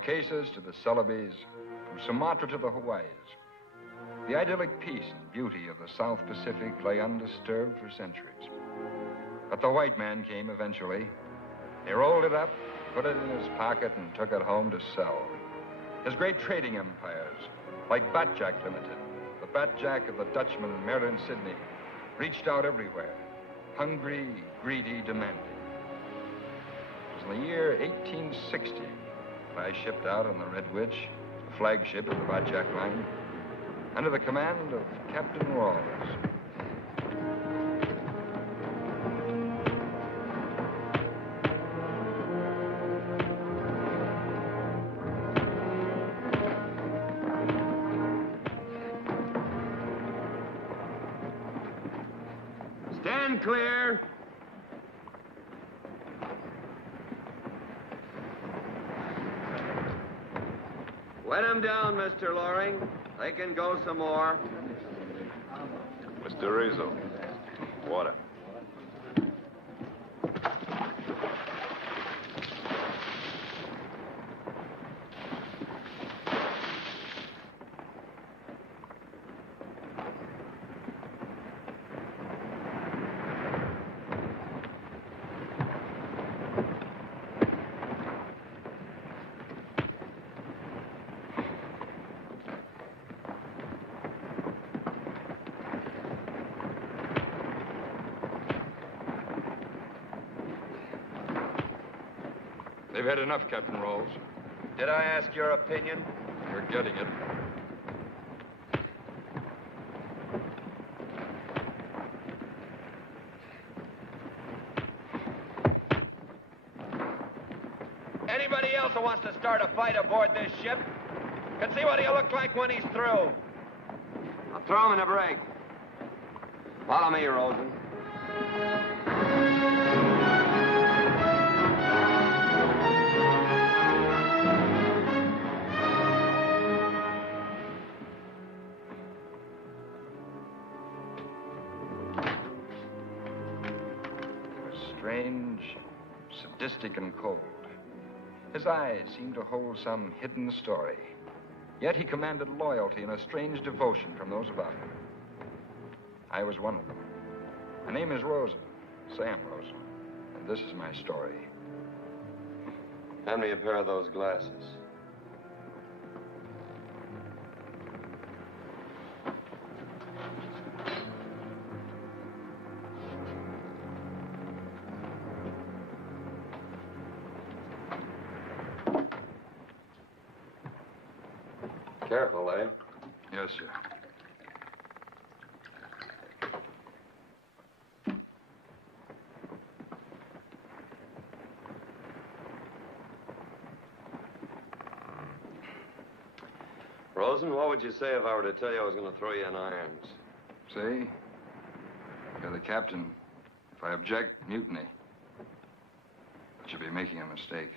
Marquesas to the Celebes, from Sumatra to the Hawaiis. The idyllic peace and beauty of the South Pacific lay undisturbed for centuries. But the white man came eventually. He rolled it up, put it in his pocket, and took it home to sell. His great trading empires, like Batjack Limited, the Batjack of the Dutchman Mayrant Sidneye, reached out everywhere, hungry, greedy, demanding. It was in the year 1860 I shipped out on the Red Witch, the flagship of the Batjack line, under the command of Captain Ralls. Stand clear. Wet him down, Mr. Loring. They can go some more. Mr. Rizzo, water. They've had enough, Captain Ralls. Did I ask your opinion? You're getting it. Anybody else who wants to start a fight aboard this ship can see what he'll look like when he's through. I'll throw him in a break. Follow me, Rosen. Strange, sadistic, and cold. His eyes seemed to hold some hidden story. Yet he commanded loyalty and a strange devotion from those about him. I was one of them. My name is Rosen, Sam Rosen, and this is my story. Hand me a pair of those glasses. Careful, eh? Yes, sir. Rosen, what would you say if I were to tell you I was going to throw you in irons? See? You're the captain. If I object, mutiny. But you'll be making a mistake.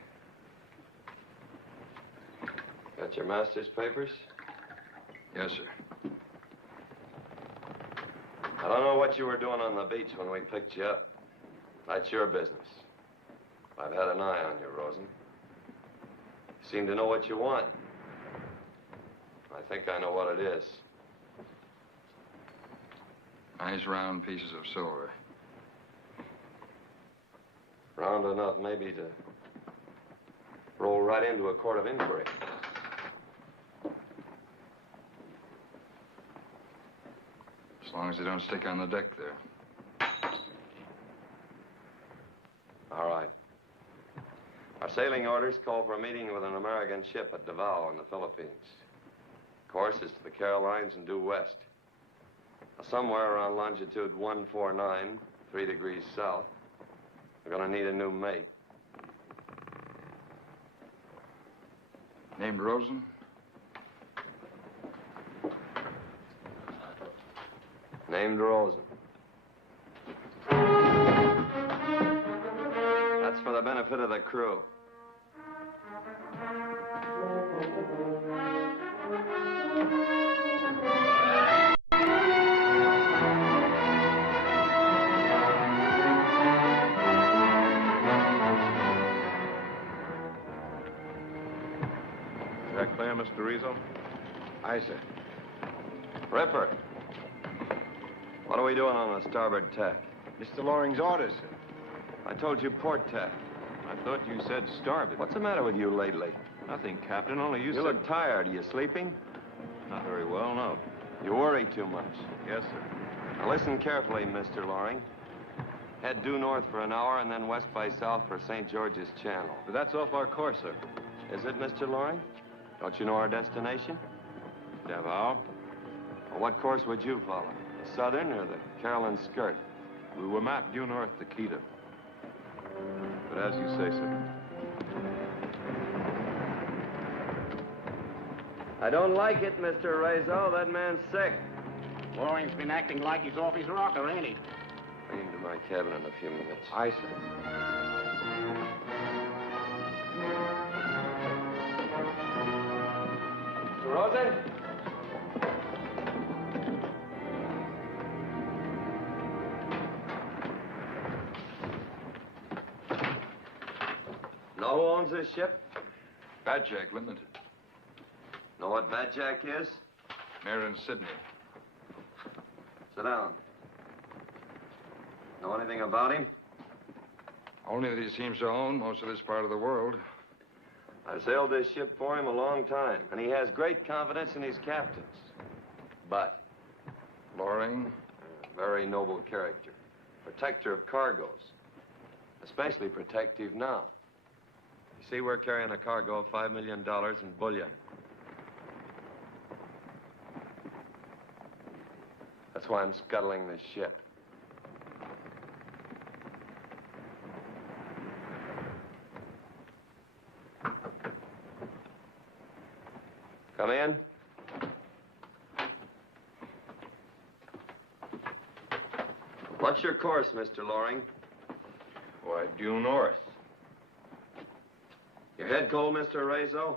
Got your master's papers? Yes, sir. I don't know what you were doing on the beach when we picked you up. That's your business. I've had an eye on you, Rosen. You seem to know what you want. I think I know what it is. Nice round pieces of silver. Round enough, maybe, to roll right into a court of inquiry. As long as they don't stick on the deck there. All right. Our sailing orders call for a meeting with an American ship at Davao in the Philippines. Course is to the Carolines and due west. Somewhere around longitude 149, 3 degrees south. We're going to need a new mate. Named Rosen? Named Rosen. That's for the benefit of the crew. Aye, sir. Ripper. What are we doing on the starboard tack? Mr. Loring's orders, sir. I told you port tack. I thought you said starboard. What's the matter with you lately? Nothing, Captain, only you You said... look tired. Are you sleeping? Not very well, no. You worry too much. Yes, sir. Now listen carefully, Mr. Loring. Head due north for an hour and then west by south for St. George's Channel. But that's off our course, sir. Is it, Mr. Loring? Don't you know our destination? Davao? Well, what course would you follow? The southern or the Carolyn skirt? We were mapped due north to Quito. But as you say, sir. I don't like it, Mr. Rezo. That man's sick. Loring's been acting like he's off his rocker, ain't he? Bring him to my cabin in a few minutes. Aye, sir. Mr. Rosen? Know who owns this ship? Badjack Limited. Know what Badjack is? Mayrant Sidneye. Sit down. Know anything about him? Only that he seems to own most of this part of the world. I've sailed this ship for him a long time, and he has great confidence in his captains. But Loring? a very noble character. Protector of cargoes. Especially protective now. You see, we're carrying a cargo of $5 million in bullion. That's why I'm scuttling this ship. Come in. What's your course, Mr. Loring? Why, due north. Your head cold, Mr. Rezo?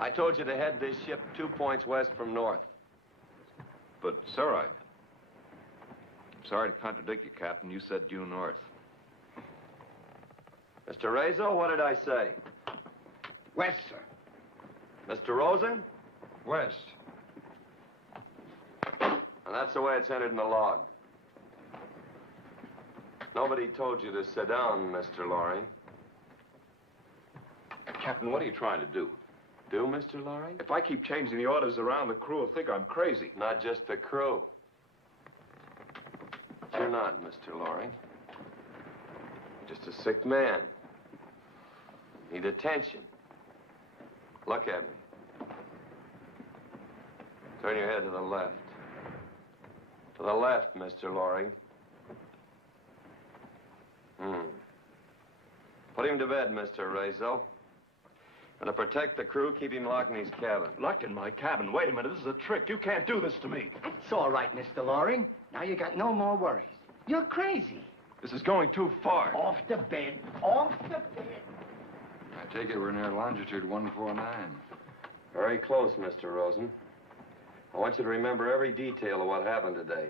I told you to head this ship 2 points west from north. But, sir, I'm sorry to contradict you, Captain. You said due north. Mr. Rezo, what did I say? West, sir. Mr. Rosen? West. And that's the way it's entered in the log. Nobody told you to sit down, Mr. Loring. Captain, what are you trying to do? Do, Mr. Loring? If I keep changing the orders around, the crew will think I'm crazy. Not just the crew. But you're not, Mr. Loring. You're just a sick man. Need attention. Look at me. Turn your head to the left. To the left, Mr. Loring. Put him to bed, Mr. Rezo. And to protect the crew, keep him locked in his cabin. Locked in my cabin? Wait a minute, this is a trick. You can't do this to me. It's all right, Mr. Loring. Now you got no more worries. You're crazy. This is going too far. Off the bed. Off the bed. I take it we're near longitude 149. Very close, Mr. Rosen. I want you to remember every detail of what happened today.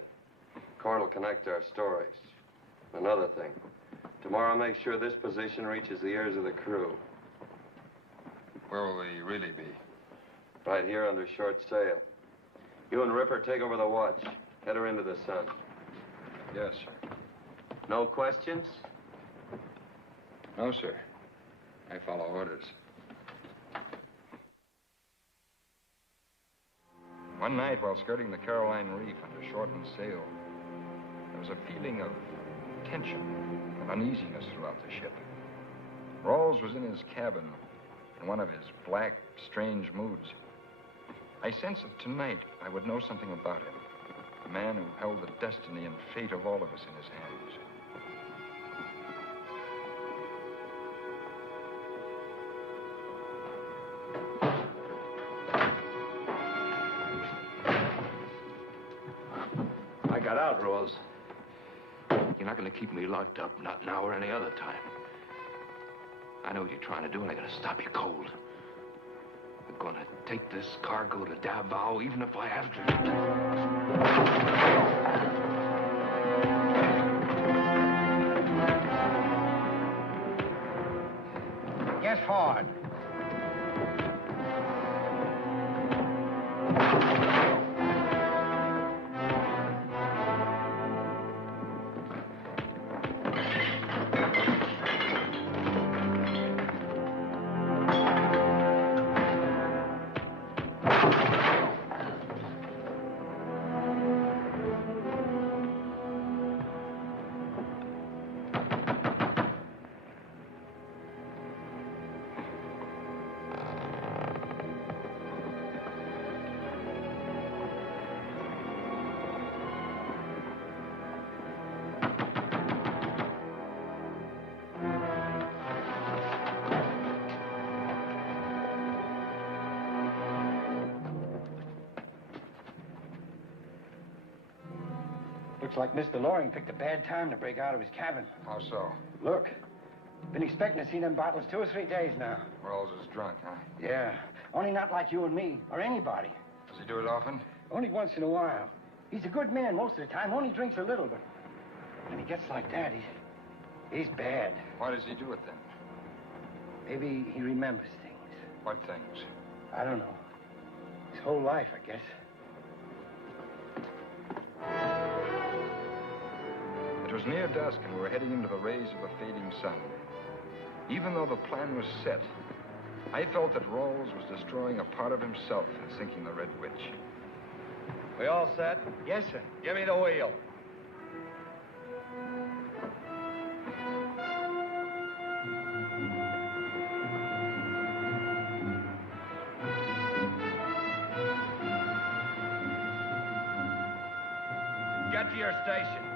Court will connect our stories. Another thing. Tomorrow, make sure this position reaches the ears of the crew. Where will we really be? Right here under short sail. You and Ripper take over the watch. Head her into the sun. Yes, sir. No questions? No, sir. I follow orders. One night, while skirting the Caroline Reef under shortened sail, there was a feeling of tension and uneasiness throughout the ship. Rawls was in his cabin in one of his black, strange moods. I sensed that tonight I would know something about him, a man who held the destiny and fate of all of us in his hands. I got out, Rose. You're not going to keep me locked up, not now or any other time. I know what you're trying to do, and I'm going to stop you cold. I'm going to take this cargo to Davao, even if I have to. Get forward. Looks like Mr. Loring picked a bad time to break out of his cabin. How so? Look. Been expecting to see them bottles 2 or 3 days now. Ralls is drunk, huh? Yeah. Only not like you and me, or anybody. Does he do it often? Only once in a while. He's a good man most of the time, only drinks a little, but when he gets like that, he's bad. Why does he do it then? Maybe he remembers things. What things? I don't know. His whole life, I guess. It was near dusk, and we were heading into the rays of the fading sun. Even though the plan was set, I felt that Rawls was destroying a part of himself in sinking the Red Witch. We all set? Yes, sir. Give me the wheel. Get to your station.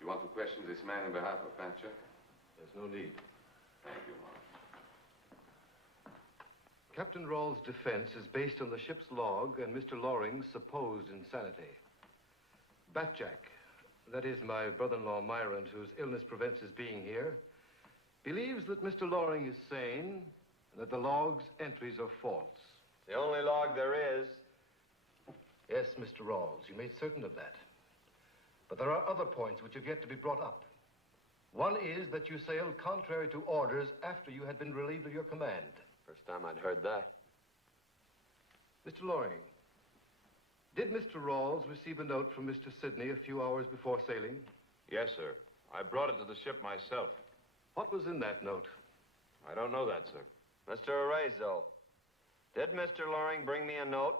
You want to question this man in behalf of Thatcher? There's no need. Thank you, Mark. Captain Rawls' defense is based on the ship's log and Mr. Loring's supposed insanity. Batjack, that is my brother-in-law Mayrant, whose illness prevents his being here, believes that Mr. Loring is sane and that the log's entries are false. The only log there is. Yes, Mr. Rawls, you made certain of that. But there are other points which have yet to be brought up. One is that you sailed contrary to orders after you had been relieved of your command. First time I'd heard that. Mr. Loring, did Mr. Rawls receive a note from Mr. Sidneye a few hours before sailing? Yes, sir. I brought it to the ship myself. What was in that note? I don't know that, sir. Mr. Arezzo, did Mr. Loring bring me a note?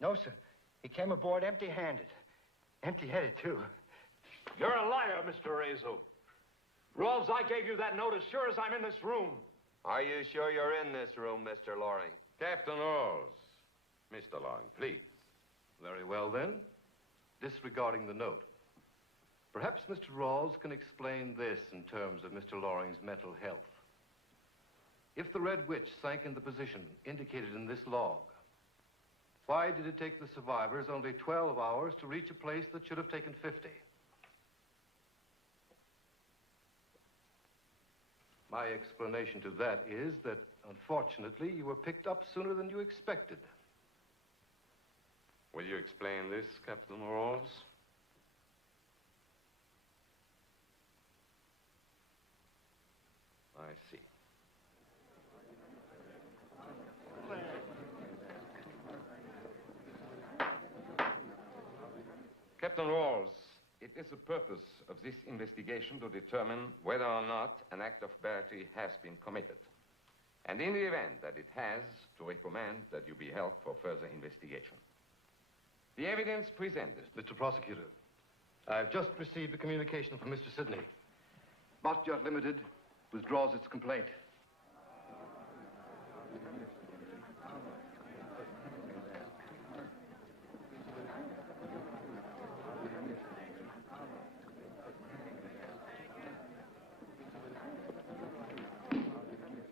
No, sir. He came aboard empty-handed. Empty-headed, too. You're a liar, Mr. Arezzo. Rawls, I gave you that note as sure as I'm in this room. Are you sure you're in this room, Mr. Loring? Captain Ralls. Mr. Loring, please. Very well, then. Disregarding the note. Perhaps Mr. Rawls can explain this in terms of Mr. Loring's mental health. If the Red Witch sank in the position indicated in this log, why did it take the survivors only 12 hours to reach a place that should have taken 50? My explanation to that is that, unfortunately, you were picked up sooner than you expected. Will you explain this, Captain Ralls? I see. Captain Ralls, it is the purpose of this investigation to determine whether or not an act of barbarity has been committed. And in the event that it has, to recommend that you be held for further investigation. The evidence presented. Mr. Prosecutor, I've just received a communication from Mr. Sidneye. Bot Yacht Limited withdraws its complaint.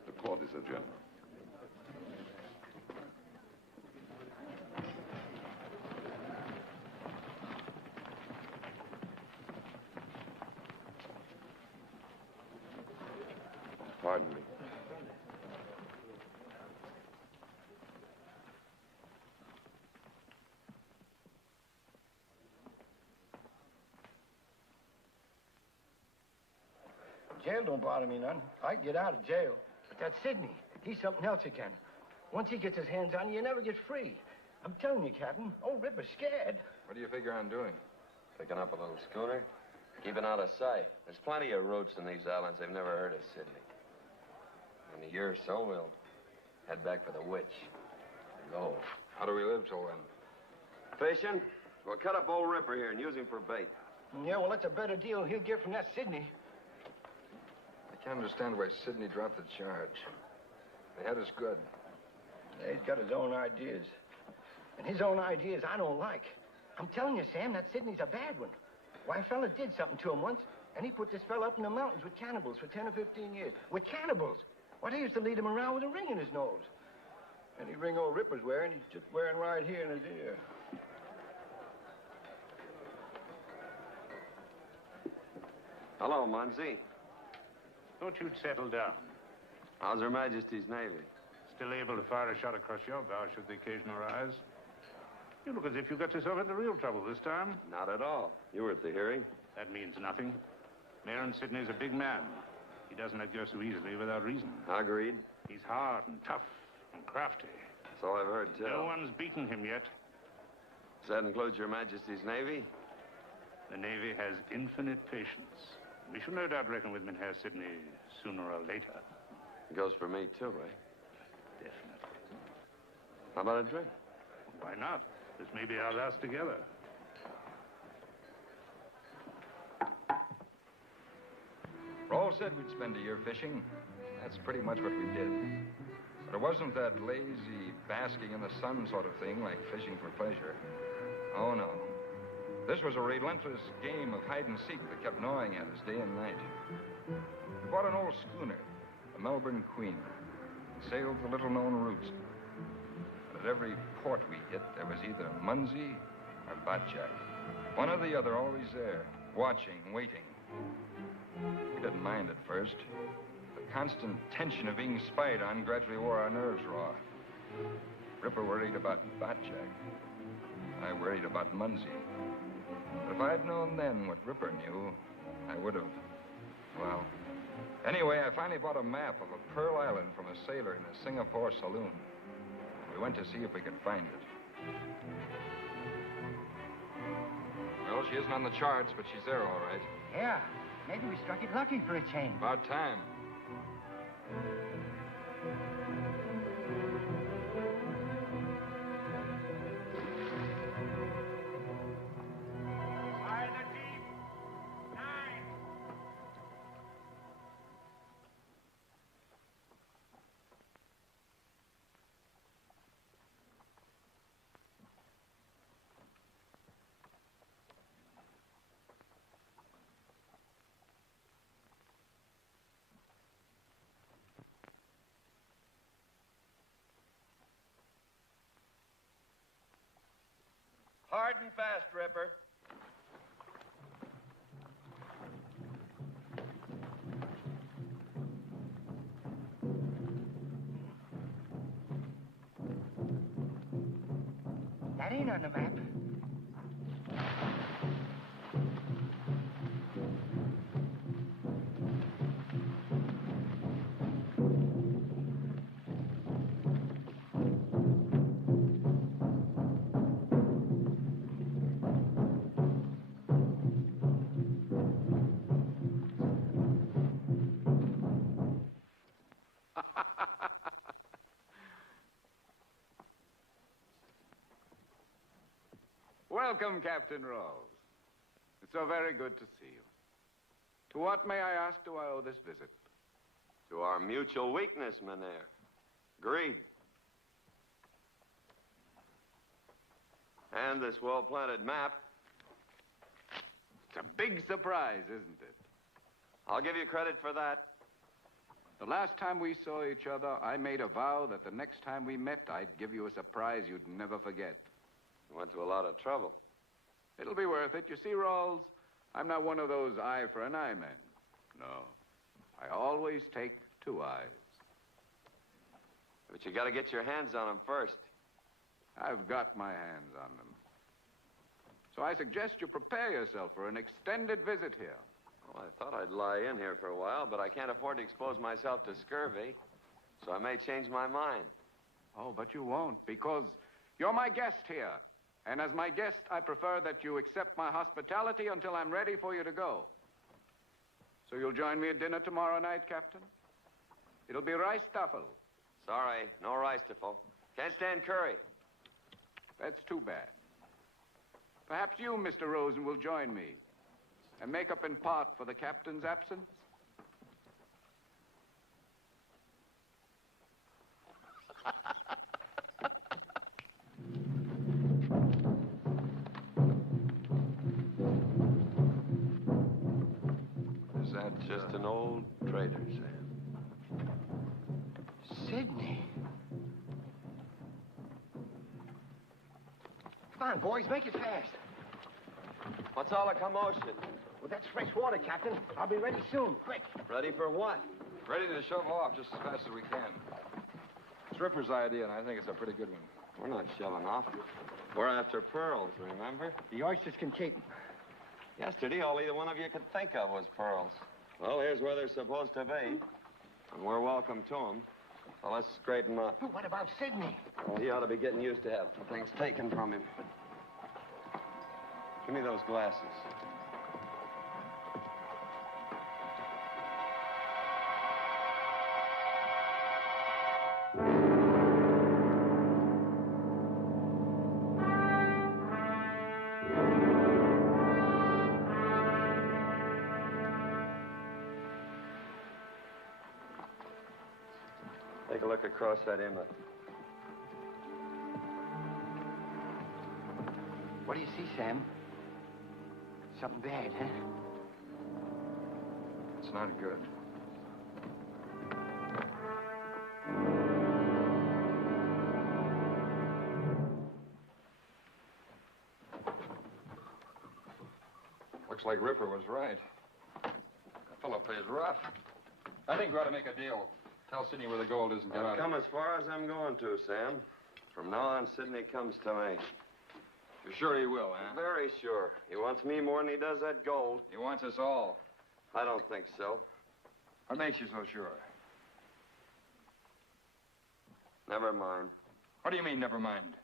The court is adjourned. Pardon me. Jail don't bother me none. I can get out of jail. But that Sidney, he's something else again. Once he gets his hands on you, you never get free. I'm telling you, Captain, old Ripper's scared. What do you figure on doing? Picking up a little schooner, keeping out of sight. There's plenty of routes in these islands. They've never heard of Sidney. In a year or so, we'll head back for the witch. Go. How do we live till then? Fishing? We'll cut up old Ripper here and use him for bait. Yeah, well, that's a better deal he'll get from that Sidney. I can't understand why Sidney dropped the charge. They had us good. Yeah, he's got his own ideas. And his own ideas I don't like. I'm telling you, Sam, that Sidney's a bad one. Why, a fella did something to him once, and he put this fella up in the mountains with cannibals for 10 or 15 years. With cannibals! Why, they used to lead him around with a ring in his nose. Any ring old Ripper's wearing, he's just wearing right here in his ear. Hello, Munsey. Thought you'd settle down. How's Her Majesty's Navy? Still able to fire a shot across your bow should the occasion arise. You look as if you got yourself into real trouble this time. Not at all. You were at the hearing. That means nothing. Mayrant Sidney's a big man. He doesn't let go so easily without reason. Agreed. He's hard and tough and crafty. So I've heard tell. No one's beaten him yet. Does that include Your Majesty's Navy? The Navy has infinite patience. We shall no doubt reckon with Mynheer Sidney sooner or later. It goes for me, too, eh? Definitely. How about a drink? Why not? This may be our last together. Rawls said we'd spend a year fishing. That's pretty much what we did. But it wasn't that lazy, basking in the sun sort of thing like fishing for pleasure. Oh, no. This was a relentless game of hide and seek that kept gnawing at us day and night. We bought an old schooner, the Melbourne Queen, and sailed the little-known routes. But at every port we hit, there was either Munsey or Batjack. One or the other, always there, watching, waiting. We didn't mind at first. The constant tension of being spied on gradually wore our nerves raw. Ripper worried about Batjack. I worried about Munsey. But if I'd known then what Ripper knew, I would have, well... Anyway, I finally bought a map of a Pearl Island from a sailor in a Singapore saloon. We went to see if we could find it. Well, she isn't on the charts, but she's there all right. Yeah, maybe we struck it lucky for a change. About time. Hard and fast, Ripper. That ain't on the map. Welcome, Captain Ralls. It's so very good to see you. To what, may I ask, do I owe this visit? To our mutual weakness, Mynheer. Greed. And this well-planted map. It's a big surprise, isn't it? I'll give you credit for that. The last time we saw each other, I made a vow that the next time we met, I'd give you a surprise you'd never forget. You went to a lot of trouble. It'll be worth it. You see, Rawls, I'm not one of those eye for an eye men. No. I always take 2 eyes. But you got to get your hands on them first. I've got my hands on them. So I suggest you prepare yourself for an extended visit here. Well, I thought I'd lie in here for a while, but I can't afford to expose myself to scurvy. So I may change my mind. Oh, but you won't, because you're my guest here. And as my guest, I prefer that you accept my hospitality until I'm ready for you to go. So you'll join me at dinner tomorrow night, Captain? It'll be rice stuffle. Sorry, no rice stuffle. Can't stand curry. That's too bad. Perhaps you, Mr. Rosen, will join me and make up in part for the captain's absence. Is that Just an old trader, Sam. Sidney. Come on, boys, make it fast. What's all the commotion? Well, that's fresh water, Captain. I'll be ready soon. Quick. Ready for what? ready to shove off just as fast as we can? It's Ripper's idea, and I think it's a pretty good one. We're not shoving off. We're after pearls, remember? The oysters can keep 'em. Yesterday, all either one of you could think of was pearls. Well, here's where they're supposed to be. And we're welcome to them. So let's straighten up. But what about Sidney? Well, he ought to be getting used to having things taken from him. Give me those glasses. Take a look across that inlet. What do you see, Sam? Something bad, huh? It's not good. Looks like Ripper was right. That fellow plays rough. I think we ought to make a deal. Tell Sidney where the gold is and get out I've of here. come as far as I'm going to, Sam. From now on, Sidney comes to me. You're sure he will, huh? Very sure. He wants me more than he does that gold. He wants us all. I don't think so. What makes you so sure? Never mind. What do you mean, never mind?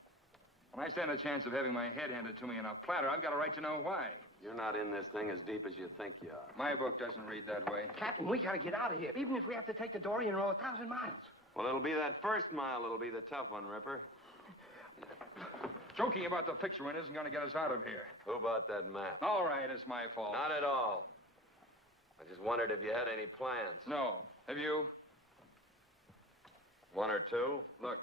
When I stand a chance of having my head handed to me in a platter, I've got a right to know why. You're not in this thing as deep as you think you are. My book doesn't read that way. Captain, we gotta get out of here, even if we have to take the dory and row 1,000 miles. Well, it'll be that first mile that'll be the tough one, Ripper. Joking about the picture win isn't going to get us out of here. Who bought that map? All right, it's my fault. Not at all. I just wondered if you had any plans. No. Have you? One or two? Look,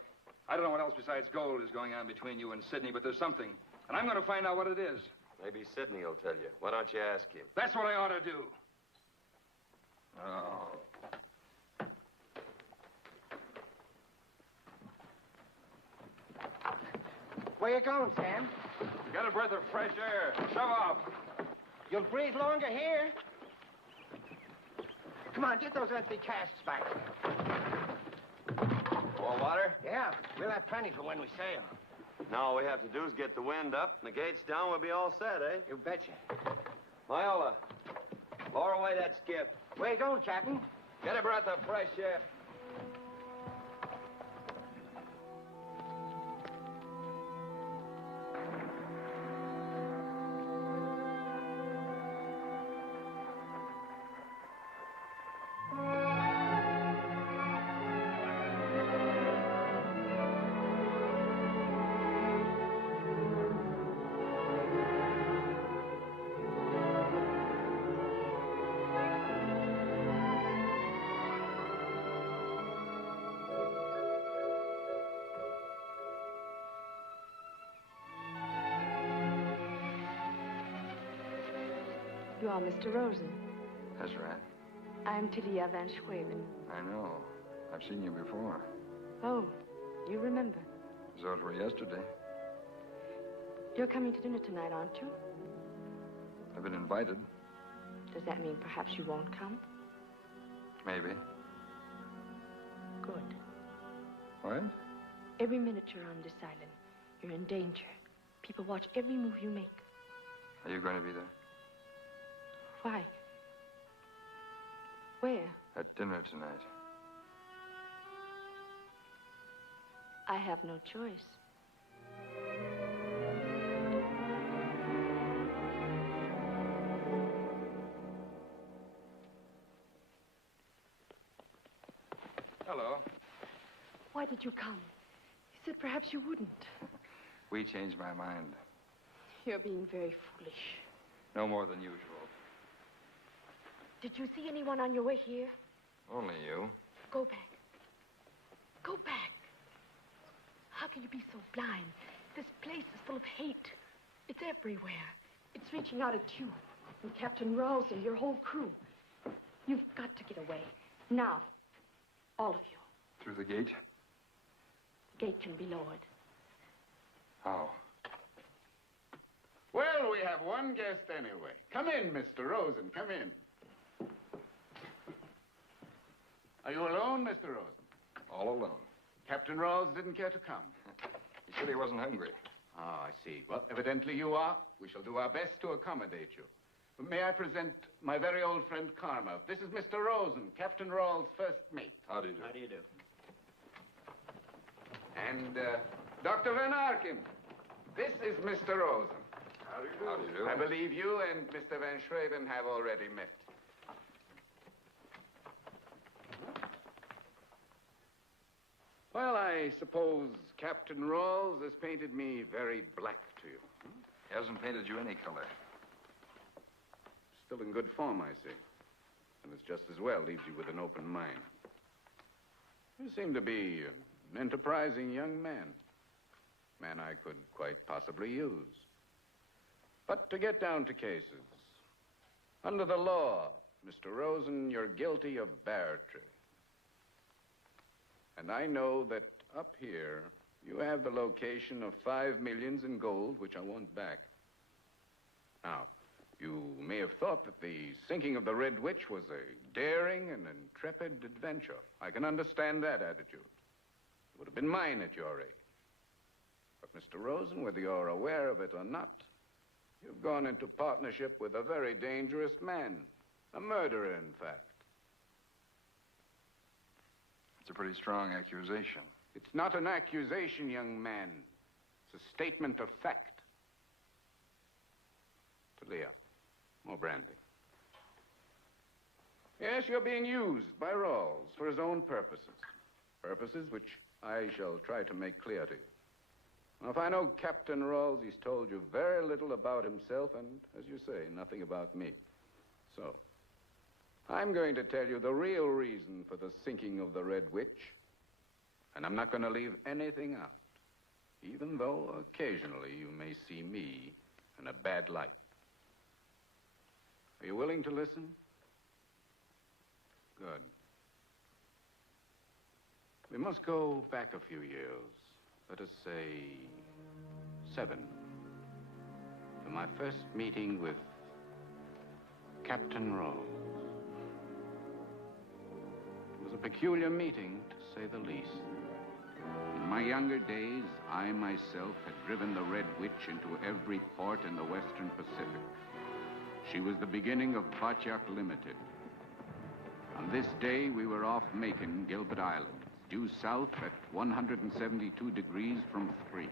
I don't know what else besides gold is going on between you and Sidney, but there's something. And I'm going to find out what it is. Maybe Sidney will tell you. Why don't you ask him? That's what I ought to do. Oh. Where you going, Sam? Get a breath of fresh air. Shove off. You'll breathe longer here. Come on, get those empty casks back. More water? Yeah, we'll have plenty for when we sail. Now all we have to do is get the wind up, and the gates down, we'll be all set, eh? You betcha. Viola, lower away that skiff. Where you going, Captain? Get a breath of fresh air. You are Mr. Rosen. That's right. I'm Talia Van Schwaben. I know. I've seen you before. Oh, you remember. So it were yesterday. You're coming to dinner tonight, aren't you? I've been invited. Does that mean perhaps you won't come? Maybe. What? Every minute you're on this island, you're in danger. People watch every move you make. Are you going to be there? Why? Where? At dinner tonight. I have no choice. Hello. Why did you come? You said perhaps you wouldn't. We changed my mind. You're being very foolish. No more than usual. Did you see anyone on your way here? Only you. Go back. Go back. How can you be so blind? This place is full of hate. It's everywhere. It's reaching out at you. And Captain Ralls and your whole crew. You've got to get away. Now. All of you. Through the gate? The gate can be lowered. How? Well, we have one guest anyway. Come in, Mr. Rosen. Come in. Are you alone, Mr. Rosen? All alone. Captain Ralls didn't care to come. He said he wasn't hungry. Ah, I see. Well, evidently you are. We shall do our best to accommodate you. But may I present my very old friend Karma. This is Mr. Rosen, Captain Ralls' first mate. How do you do? How do you do? And Dr. Van Arken. This is Mr. Rosen. How do you do? How do you do? I believe you and Mr. Van Schraven have already met. Well, I suppose Captain Ralls has painted me very black to you. He hasn't painted you any color. Still in good form, I see. And it's just as well, leaves you with an open mind. You seem to be an enterprising young man. Man I could quite possibly use. But to get down to cases, under the law, Mr. Rosen, you're guilty of barratry. And I know that up here, you have the location of 5 millions in gold, which I want back. Now, you may have thought that the sinking of the Red Witch was a daring and intrepid adventure. I can understand that attitude. It would have been mine at your age. But, Mr. Rosen, whether you're aware of it or not, you've gone into partnership with a very dangerous man. A murderer, in fact. It's a pretty strong accusation. It's not an accusation, young man. It's a statement of fact. Talia, more brandy. Yes, you're being used by Rawls for his own purposes. Purposes which I shall try to make clear to you. Now, if I know Captain Rawls, he's told you very little about himself and, as you say, nothing about me. So, I'm going to tell you the real reason for the sinking of the Red Witch, and I'm not going to leave anything out, even though occasionally you may see me in a bad light. Are you willing to listen? Good. We must go back a few years. Let us say 7. To my first meeting with Captain Ralls. It was a peculiar meeting, to say the least. In my younger days, I myself had driven the Red Witch into every port in the Western Pacific. She was the beginning of Batyak Limited. On this day, we were off Macon, Gilbert Island, due south at 172 degrees from 3.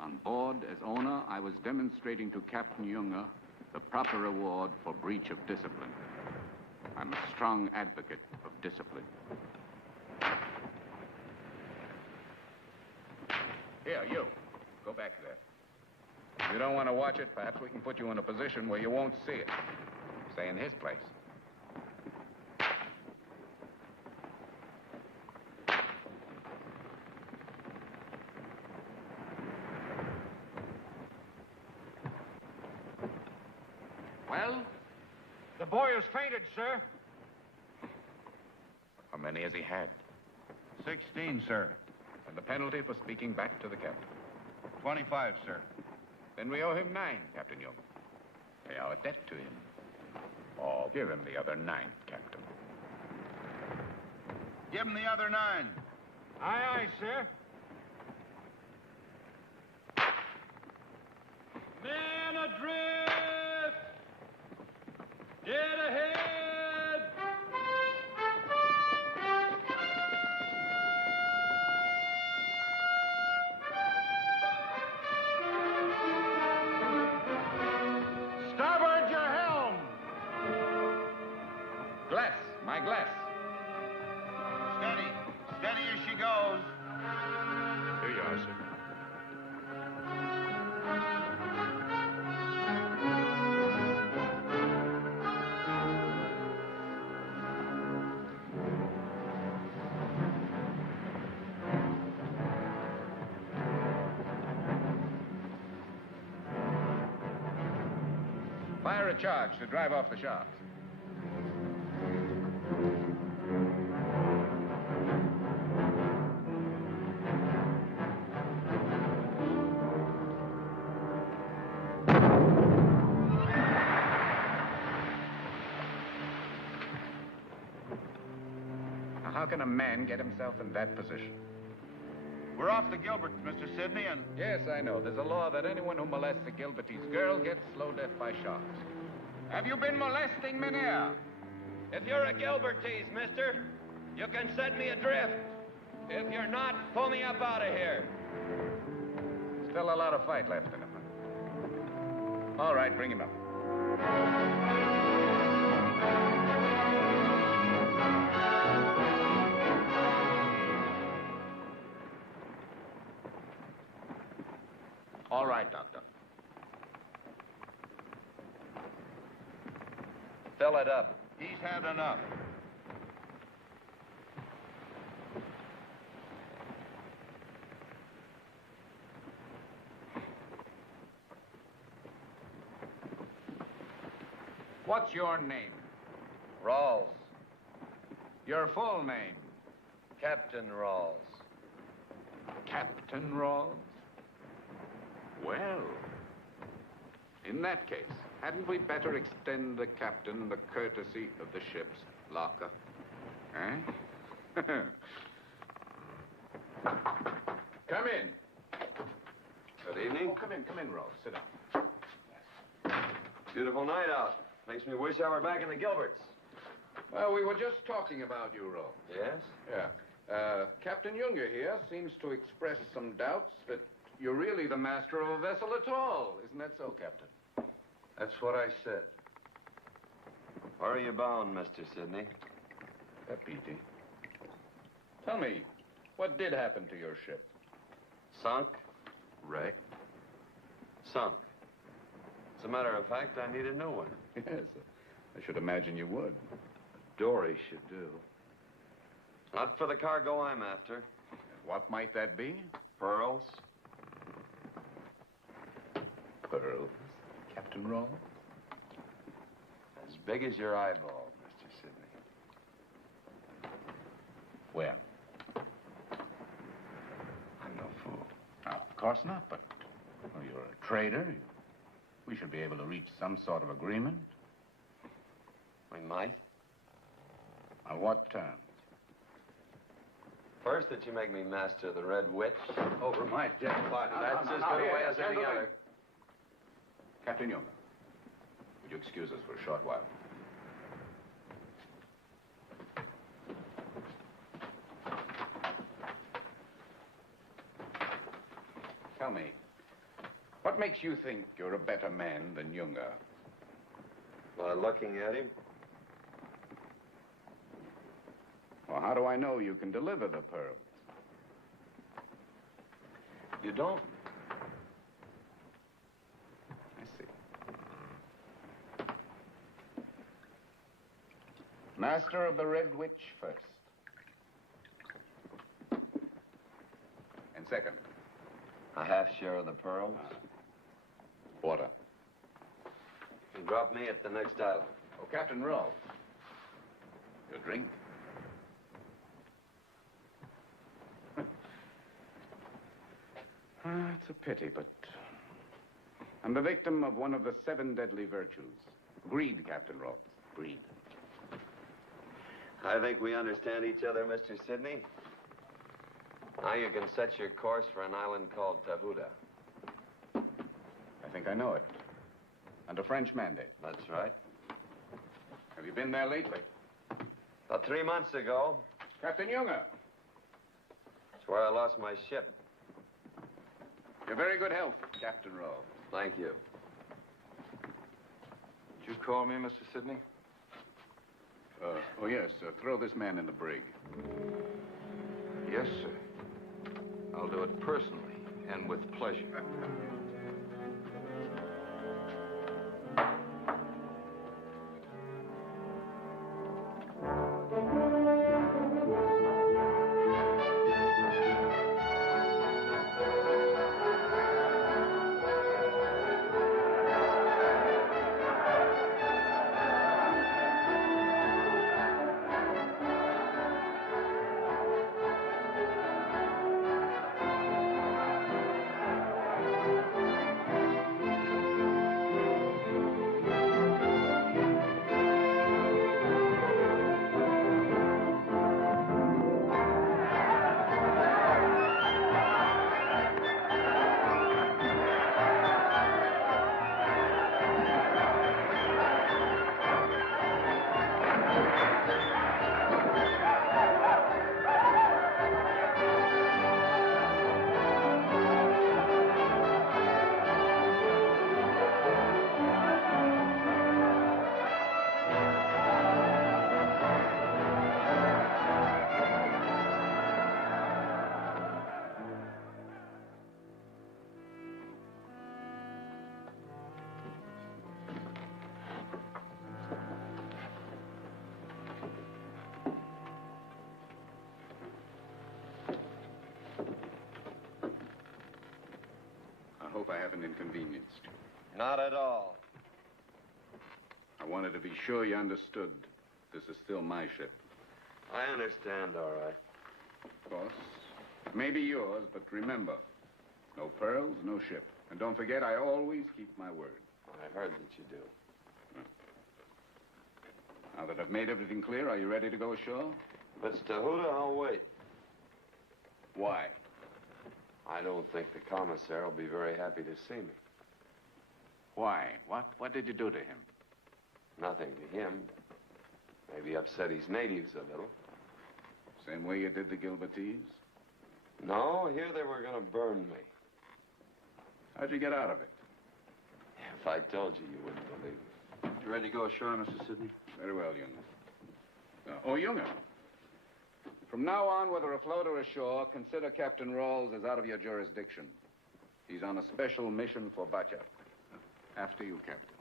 On board, as owner, I was demonstrating to Captain Junger the proper reward for breach of discipline. I'm a strong advocate of discipline. Here, you. Go back there. If you don't want to watch it, perhaps we can put you in a position where you won't see it. Say in his place. Well? The boy has fainted, sir. How many has he had? 16, sir. And the penalty for speaking back to the captain? 25, sir. Then we owe him 9, Captain Young. Pay our debt to him. Or give him the other 9, Captain. Give him the other 9. Aye, aye, sir. Men adrift! Dead ahead! Starboard your helm! Glass, my glass. Steady. Steady as she goes. Here you are, sir. Fire a charge to drive off the sharks. Now, how can a man get himself in that position? We're off the Gilberts, Mr. Sidney, and... Yes, I know. There's a law that anyone who molests a Gilbertese girl gets slow death by sharks. Have you been molesting Mynheer? If you're a Gilbertese, mister, you can set me adrift. If you're not, pull me up out of here. Still a lot of fight left in him. All right, bring him up. All right, Doctor. Fill it up. he's had enough. What's your name? Ralls. Your full name? Captain Ralls. Captain Ralls? Well, in that case, hadn't we better extend the captain the courtesy of the ship's locker? Eh? Come in. Good evening. Oh, come in, Ralls. Sit down. Beautiful night out. Makes me wish I were back in the Gilberts. Well, we were just talking about you, Ralls. Yes? Yeah. Captain Junger here seems to express some doubts that you're really the master of a vessel at all. Isn't that so, Captain? That's what I said. Where are you bound, Mr. Sidney? Petey. Tell me, what did happen to your ship? Sunk? Wrecked? Sunk. As a matter of fact, I need a new one. Yes, I should imagine you would. Dory should do. Not for the cargo I'm after. What might that be? Pearls. Pearls, Captain Ralls? As big as your eyeball, Mr. Sidney. Where? I'm no fool. No, of course not, but well, you're a trader. We should be able to reach some sort of agreement. We might. On what terms? First, that you make me master of the Red Witch. Over my dead body. That's as good a way as any other. Captain Junger, would you excuse us for a short while? Tell me, what makes you think you're a better man than Junger? By looking at him. Well, how do I know you can deliver the pearls? You don't? I see. Master of the Red Witch first. And second? A half share of the pearls. Water. And drop me at the next island. Oh, Captain Ralls. Your drink? It's a pity, but I'm the victim of one of the 7 deadly virtues. Greed, Captain Ralls. Greed. I think we understand each other, Mr. Sidney. Now you can set your course for an island called Tahuta. I think I know it. Under French mandate. That's right. Have you been there lately? About 3 months ago. Captain Junger. That's where I lost my ship. You're very good health, Captain Ralls. Thank you. Did you call me, Mr. Sidney? Oh, yes. Throw this man in the brig. Yes, sir. I'll do it personally and with pleasure. I hope I haven't inconvenienced you. Not at all. I wanted to be sure you understood. This is still my ship. I understand, all right. Of course. It may be yours, but remember, no pearls, no ship. And don't forget, I always keep my word. I heard that you do. Now that I've made everything clear, are you ready to go ashore? If it's Tahuta, I'll wait. Why? I don't think the commissar will be very happy to see me. Why? What did you do to him? Nothing to him. Maybe upset his natives a little. Same way you did the Gilbertese? No, here they were going to burn me. How'd you get out of it? If I told you, you wouldn't believe me. You ready to go ashore, Mr. Sidney? Very well, Junger. Junger. From now on, whether afloat or ashore, consider Captain Ralls as out of your jurisdiction. He's on a special mission for Bacha. After you, Captain.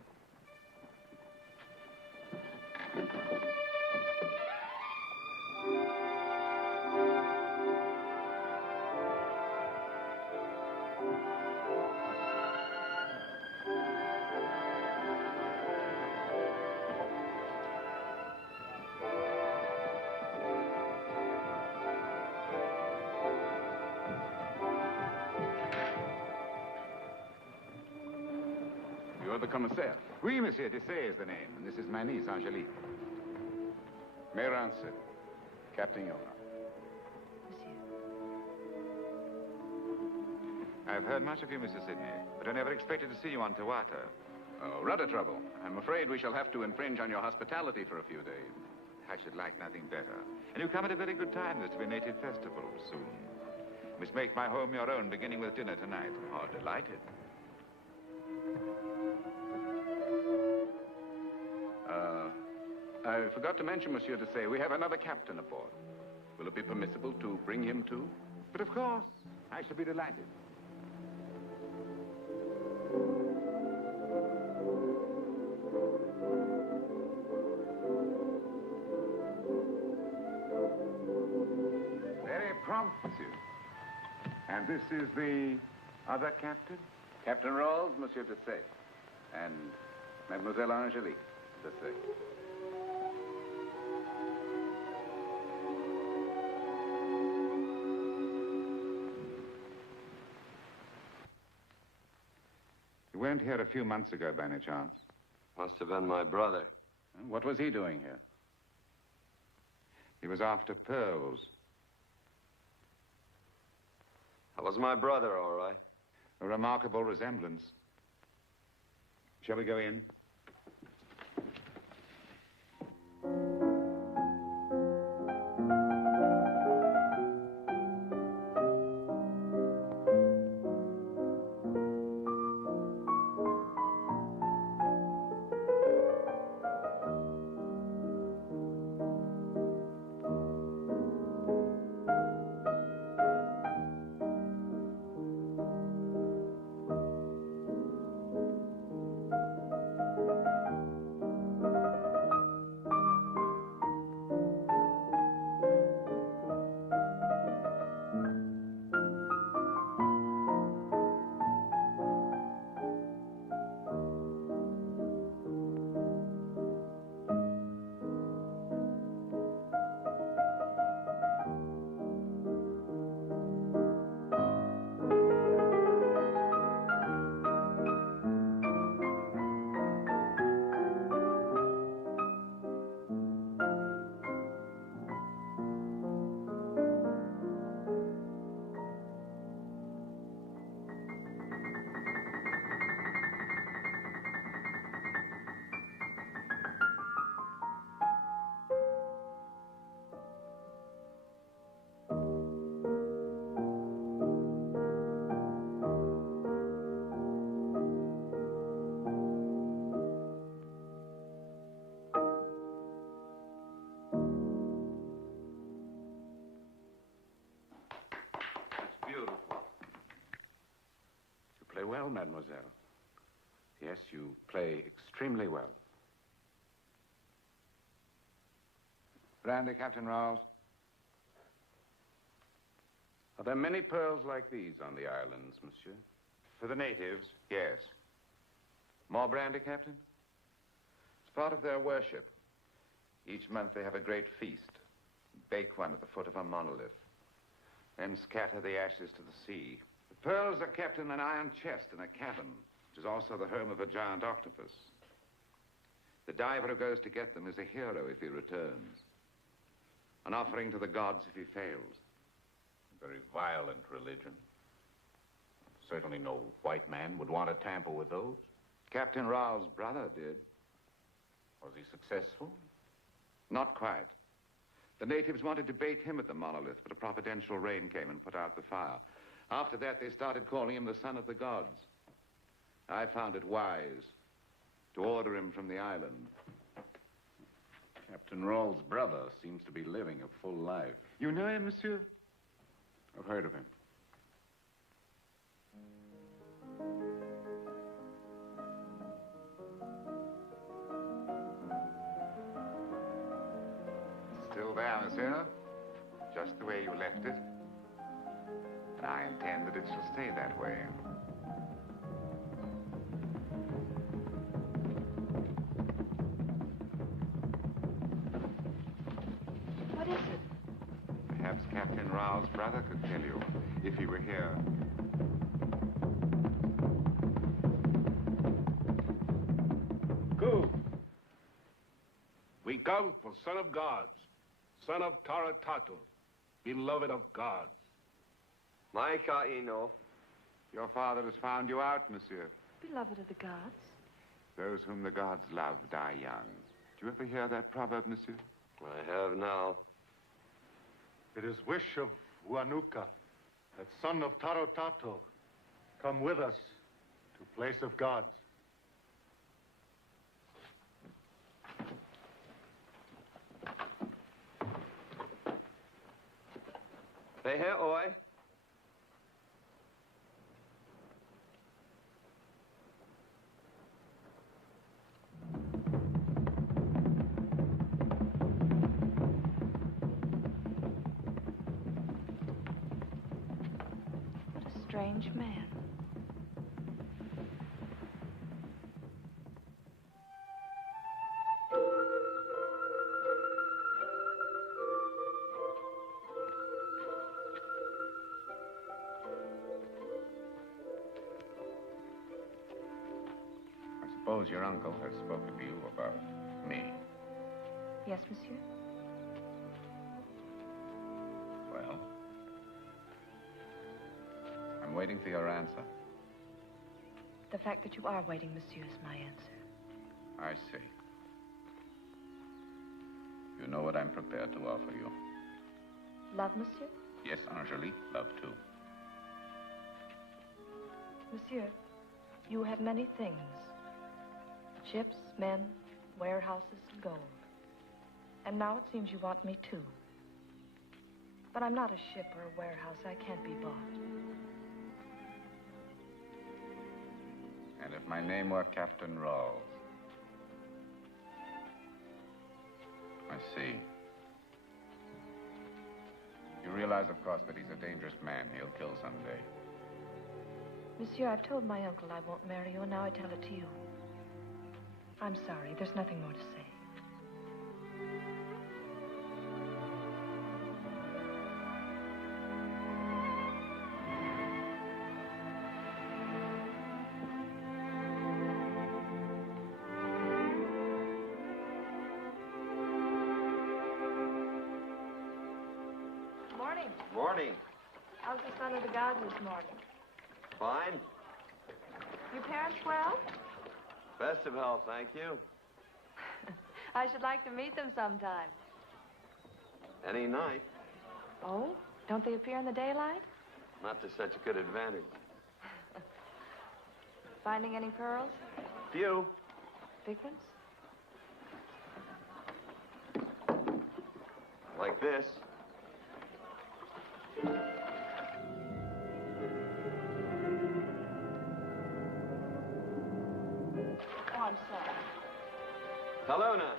You're the commissaire. Oui, Monsieur. Desaix is the name, and this is my niece, Angelique. Mayrant Sidneye, Captain Junger. I've heard much of you, Mr. Sidney, but I never expected to see you on Tawata. Oh, rudder trouble. I'm afraid we shall have to infringe on your hospitality for a few days. I should like nothing better. And you come at a very good time. There's to be a native festival soon. You must make my home your own, beginning with dinner tonight. Oh, delighted. I forgot to mention, Monsieur Desaix, we have another captain aboard. Will it be permissible to bring him too? But of course, I shall be delighted. Very prompt, Monsieur. And this is the other captain? Captain Ralls, Monsieur Desaix. And Mademoiselle Angelique Desaix. You weren't here a few months ago, by any chance? Must have been my brother. What was he doing here? He was after pearls. That was my brother, all right. A remarkable resemblance. Shall we go in? Well, mademoiselle. Yes, you play extremely well. Brandy, Captain Ralls. Are there many pearls like these on the islands, monsieur? For the natives, yes. More brandy, Captain? It's part of their worship. Each month they have a great feast. Bake one at the foot of a monolith. Then scatter the ashes to the sea. The pearls are kept in an iron chest in a cavern, which is also the home of a giant octopus. The diver who goes to get them is a hero if he returns. An offering to the gods if he fails. A very violent religion. Certainly no white man would want to tamper with those. Captain Ralls' brother did. Was he successful? Not quite. The natives wanted to bake him at the monolith, but a providential rain came and put out the fire. After that, they started calling him the son of the gods. I found it wise to order him from the island. Captain Ralls' brother seems to be living a full life. You know him, monsieur? I've heard of him. Still there, monsieur. Just the way you left it. And I intend that it shall stay that way. What is it? Perhaps Captain Ralls' brother could tell you, if he were here. Go. We come for son of gods, son of Taratatu, beloved of gods. Your father has found you out, monsieur. Beloved of the gods. Those whom the gods love die young. Do you ever hear that proverb, monsieur? I have now. It is wish of Huanuka, that son of Tarotato, come with us to place of gods. Hey, here, oi. Strange man. I suppose your uncle has spoken to you about me. Yes, monsieur. Well? I'm waiting for your answer. The fact that you are waiting, monsieur, is my answer. I see. You know what I'm prepared to offer you. Love, monsieur? Yes, Angelique, love too. Monsieur, you have many things. Ships, men, warehouses, gold. And now it seems you want me too. But I'm not a ship or a warehouse. I can't be bought. And if my name were Captain Ralls? I see. You realize, of course, that he's a dangerous man. He'll kill someday. Monsieur, I've told my uncle I won't marry you, and now I tell it to you. I'm sorry. There's nothing more to say. Morning. Morning. How's the son of the garden this morning? Fine. Your parents well? Best of health, thank you. I should like to meet them sometime. Any night. Oh? Don't they appear in the daylight? Not to such good advantage. Finding any pearls? Few. Big ones? Like this. Oh, I'm sorry. Hello, now.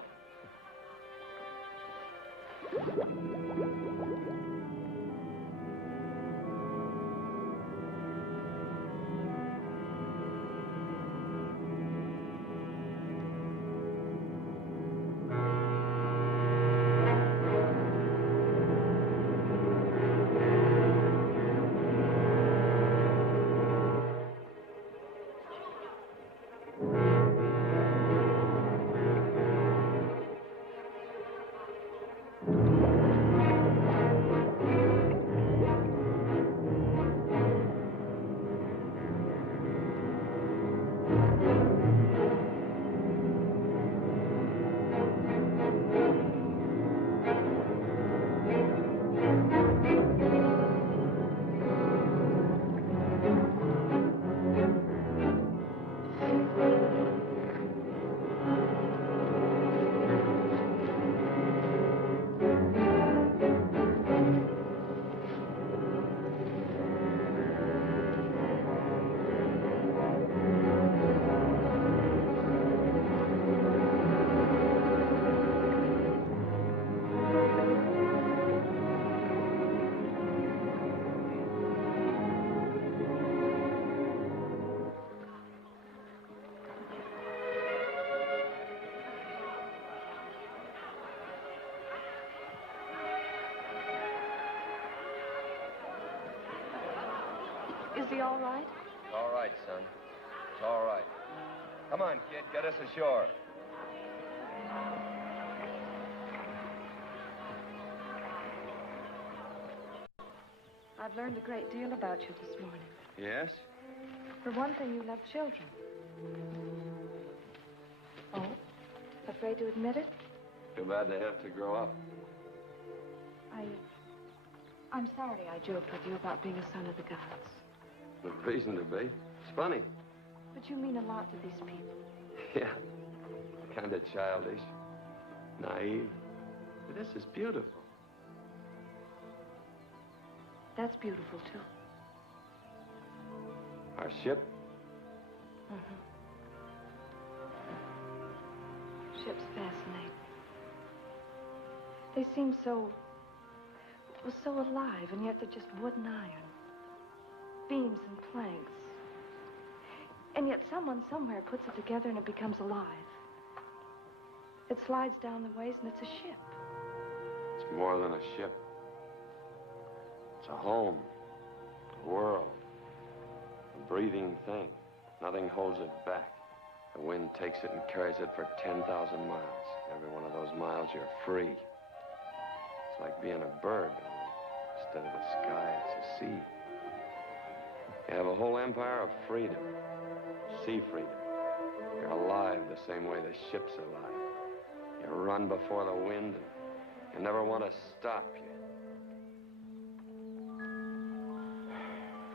Is he all right? It's all right, son. It's all right. Come on, kid. Get us ashore. I've learned a great deal about you this morning. Yes? For one thing, you love children. Oh? Afraid to admit it? Too bad they have to grow up. I'm sorry I joked with you about being a son of the gods. No reason to be. It's funny. But you mean a lot to these people. Yeah. Kind of childish. Naive. But this is beautiful. That's beautiful, too. Our ship? Mm-hmm. Ships fascinate. They seem so alive, and yet they're just wood and iron. Beams and planks. And yet someone somewhere puts it together and it becomes alive. It slides down the ways and it's a ship. It's more than a ship. It's a home, a world, a breathing thing. Nothing holds it back. The wind takes it and carries it for 10,000 miles. Every one of those miles, you're free. It's like being a bird on a instead of the sky, it's a sea. You have a whole empire of freedom, sea freedom. You're alive the same way the ship's alive. You run before the wind, and you never want to stop.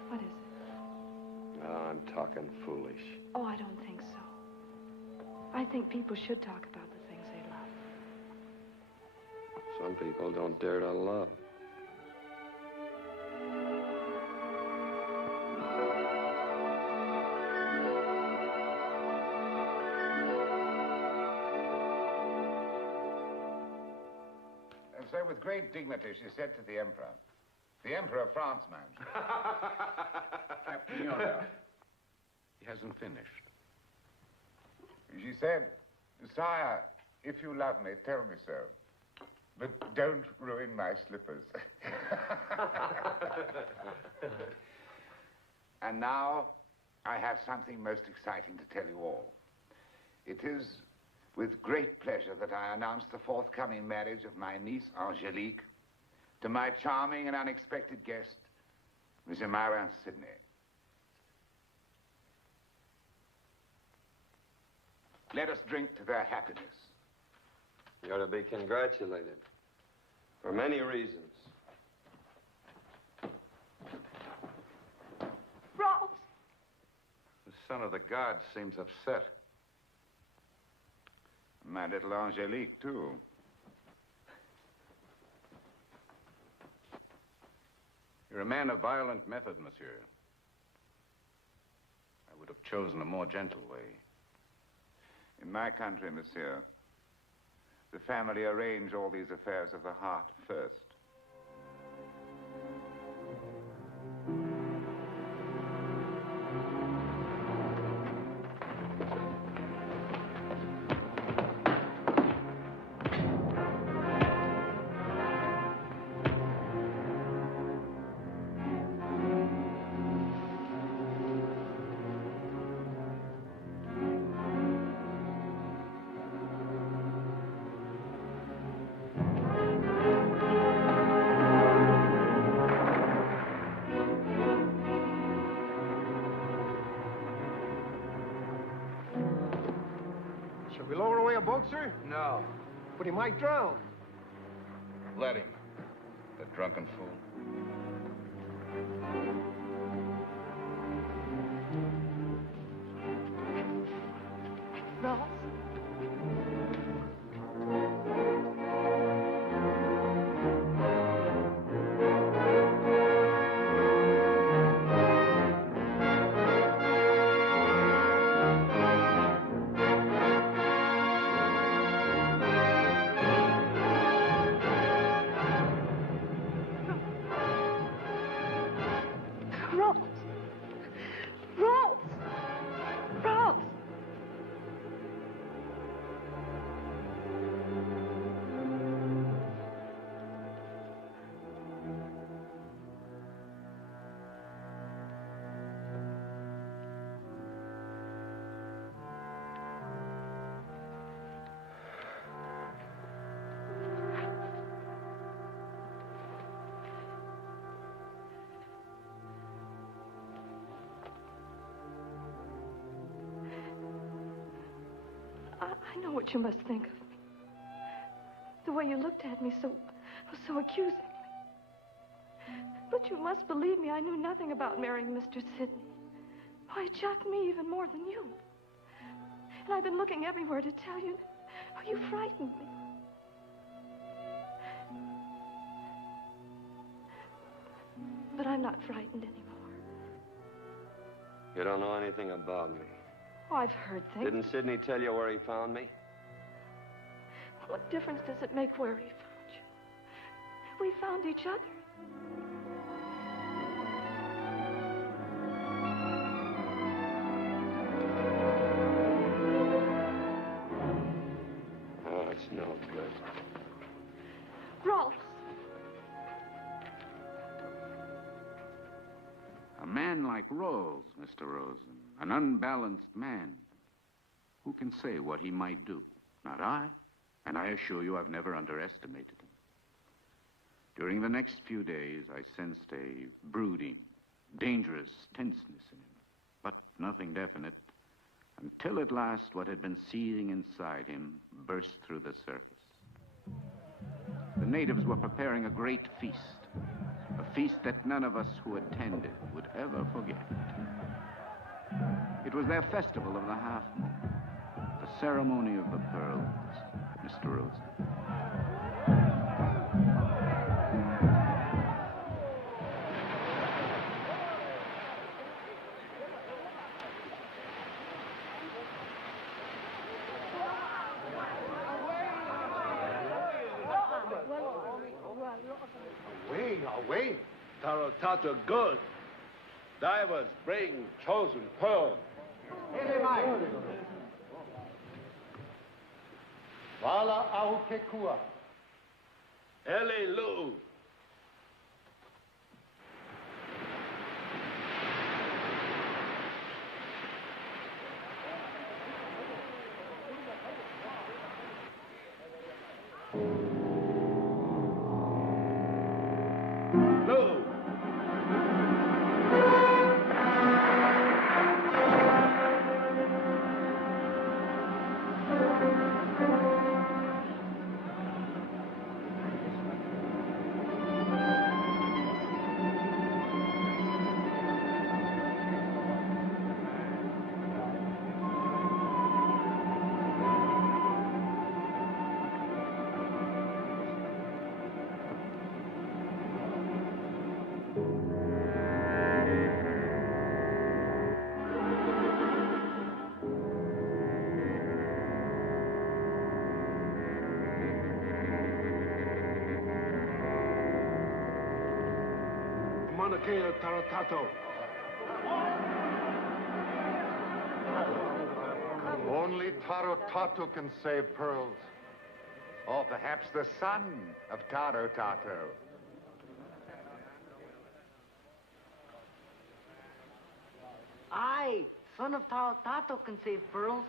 What is it? Oh, I'm talking foolish. Oh, I don't think so. I think people should talk about the things they love. Some people don't dare to love. And so with great dignity she said to the Emperor of France, man. Captain, you're there. He hasn't finished. She said, Sire, if you love me, tell me so. But don't ruin my slippers. And now, I have something most exciting to tell you all. It is with great pleasure that I announce the forthcoming marriage of my niece, Angelique, to my charming and unexpected guest, Mr. Mayrant Sidneye. Let us drink to their happiness. You ought to be congratulated. For many reasons. Ralls! The son of the gods seems upset. My little Angelique, too. You're a man of violent method, monsieur. I would have chosen a more gentle way. In my country, monsieur, the family arrange all these affairs of the heart first. Shall we lower away a boat, sir? No. But he might drown. Let him. The drunken fool. Ralls? Ralls! Ralls! Ralls! I know what you must think of me. The way you looked at me so accusingly. But you must believe me, I knew nothing about marrying Mr. Sidney. Why, it shocked me even more than you. And I've been looking everywhere to tell you. Oh, you frightened me. But I'm not frightened anymore. You don't know anything about me. Oh, I've heard things. Didn't Sidney tell you where he found me? What difference does it make where he found you? We found each other. Oh, it's no good. Rolf! A man like Ralls, Mr. Rosen, an unbalanced man. Who can say what he might do? Not I. And I assure you I've never underestimated him. During the next few days, I sensed a brooding, dangerous tenseness in him, but nothing definite, until at last what had been seething inside him burst through the surface. The natives were preparing a great feast, a feast that none of us who attended would ever forget. It was their festival of the half-moon, the ceremony of the pearls, Mr. Rosen. Away. Tarotato good. Divers bring chosen pearl. Wala au kekua. Ele lu. Tarotato. Only Tarotato can save pearls. Or perhaps the son of Tarotato. Aye, son of Tarotato can save pearls.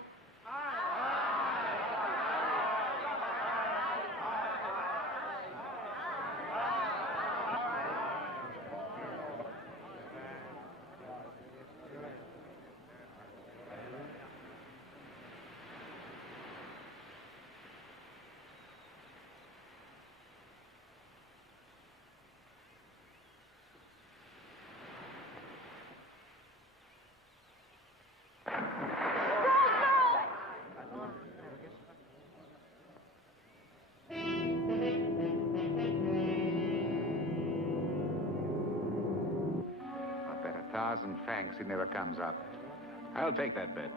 Francs, he never comes up. I'll take that bet.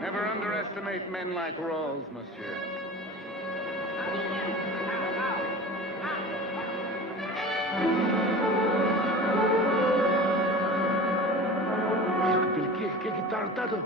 Never underestimate men like Ralls, monsieur. Che Tarotato?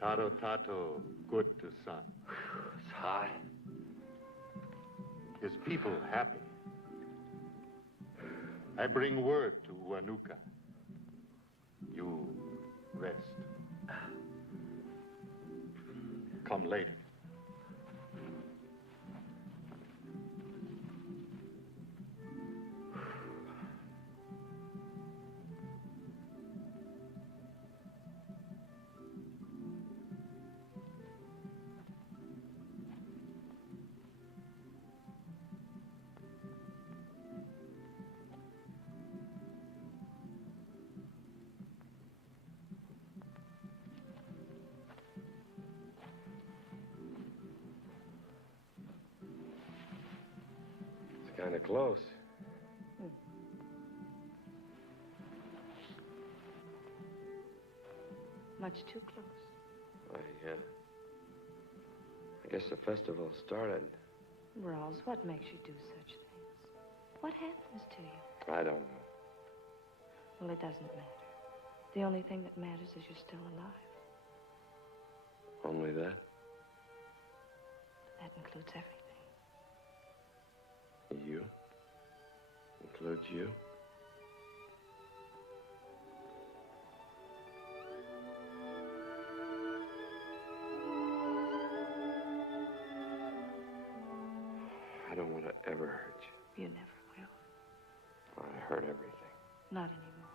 Taro Tato, good to son. It's hot. His people happy. I bring word to Huanuca. You rest. Come later. Kind of close. Much too close. I guess the festival started. Rawls, what makes you do such things? What happens to you? I don't know. Well, it doesn't matter. The only thing that matters is you're still alive. Only that? That includes everything. You? Includes you? I don't want to ever hurt you. You never will. I hurt everything. Not anymore.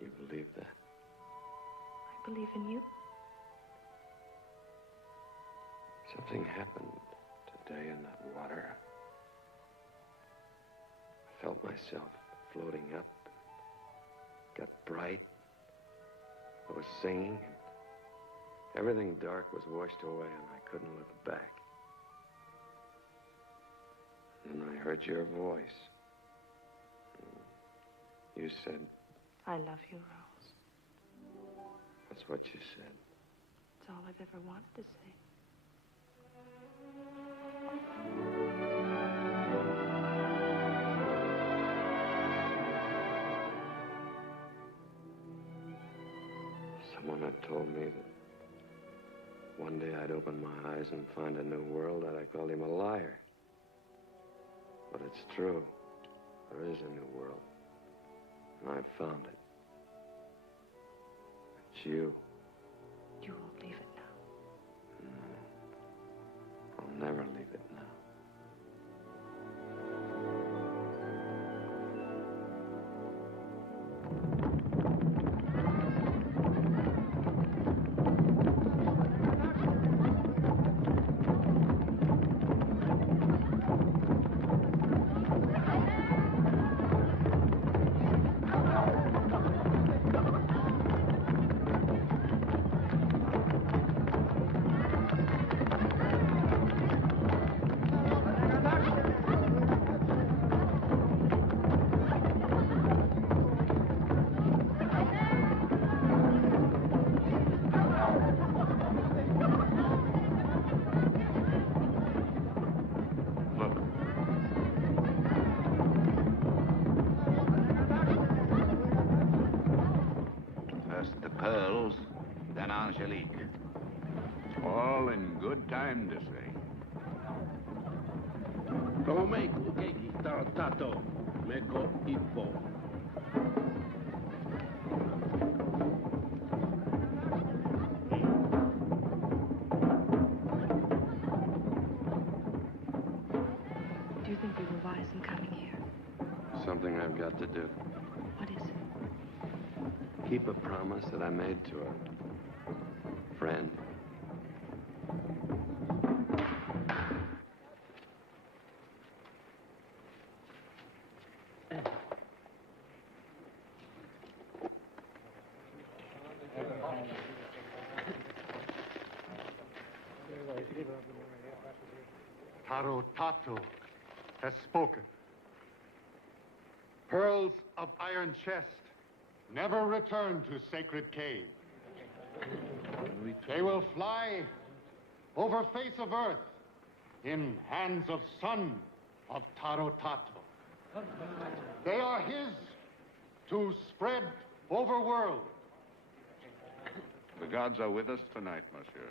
You believe that? I believe in you. Something happened today in that water. I felt myself floating up. Got bright. I was singing. Everything dark was washed away, and I couldn't look back. And I heard your voice. You said... I love you, Rose. That's what you said. It's all I've ever wanted to say. Someone had told me that one day I'd open my eyes and find a new world, that I called him a liar. But it's true. There is a new world. And I've found it. It's you. You won't leave it now. No. I'll never leave it now. Pearls, then Angelique. All in good time to say. Tomei kukeki taratato meko ipo. Do you think we were wise in coming here? Something I've got to do. What is it? Keep a promise that I made to a friend. Taro Tato has spoken. Pearls of iron chest never return to sacred cave. They will fly over face of earth in hands of son of Taro Tato. They are his to spread over world The gods are with us tonight, monsieur.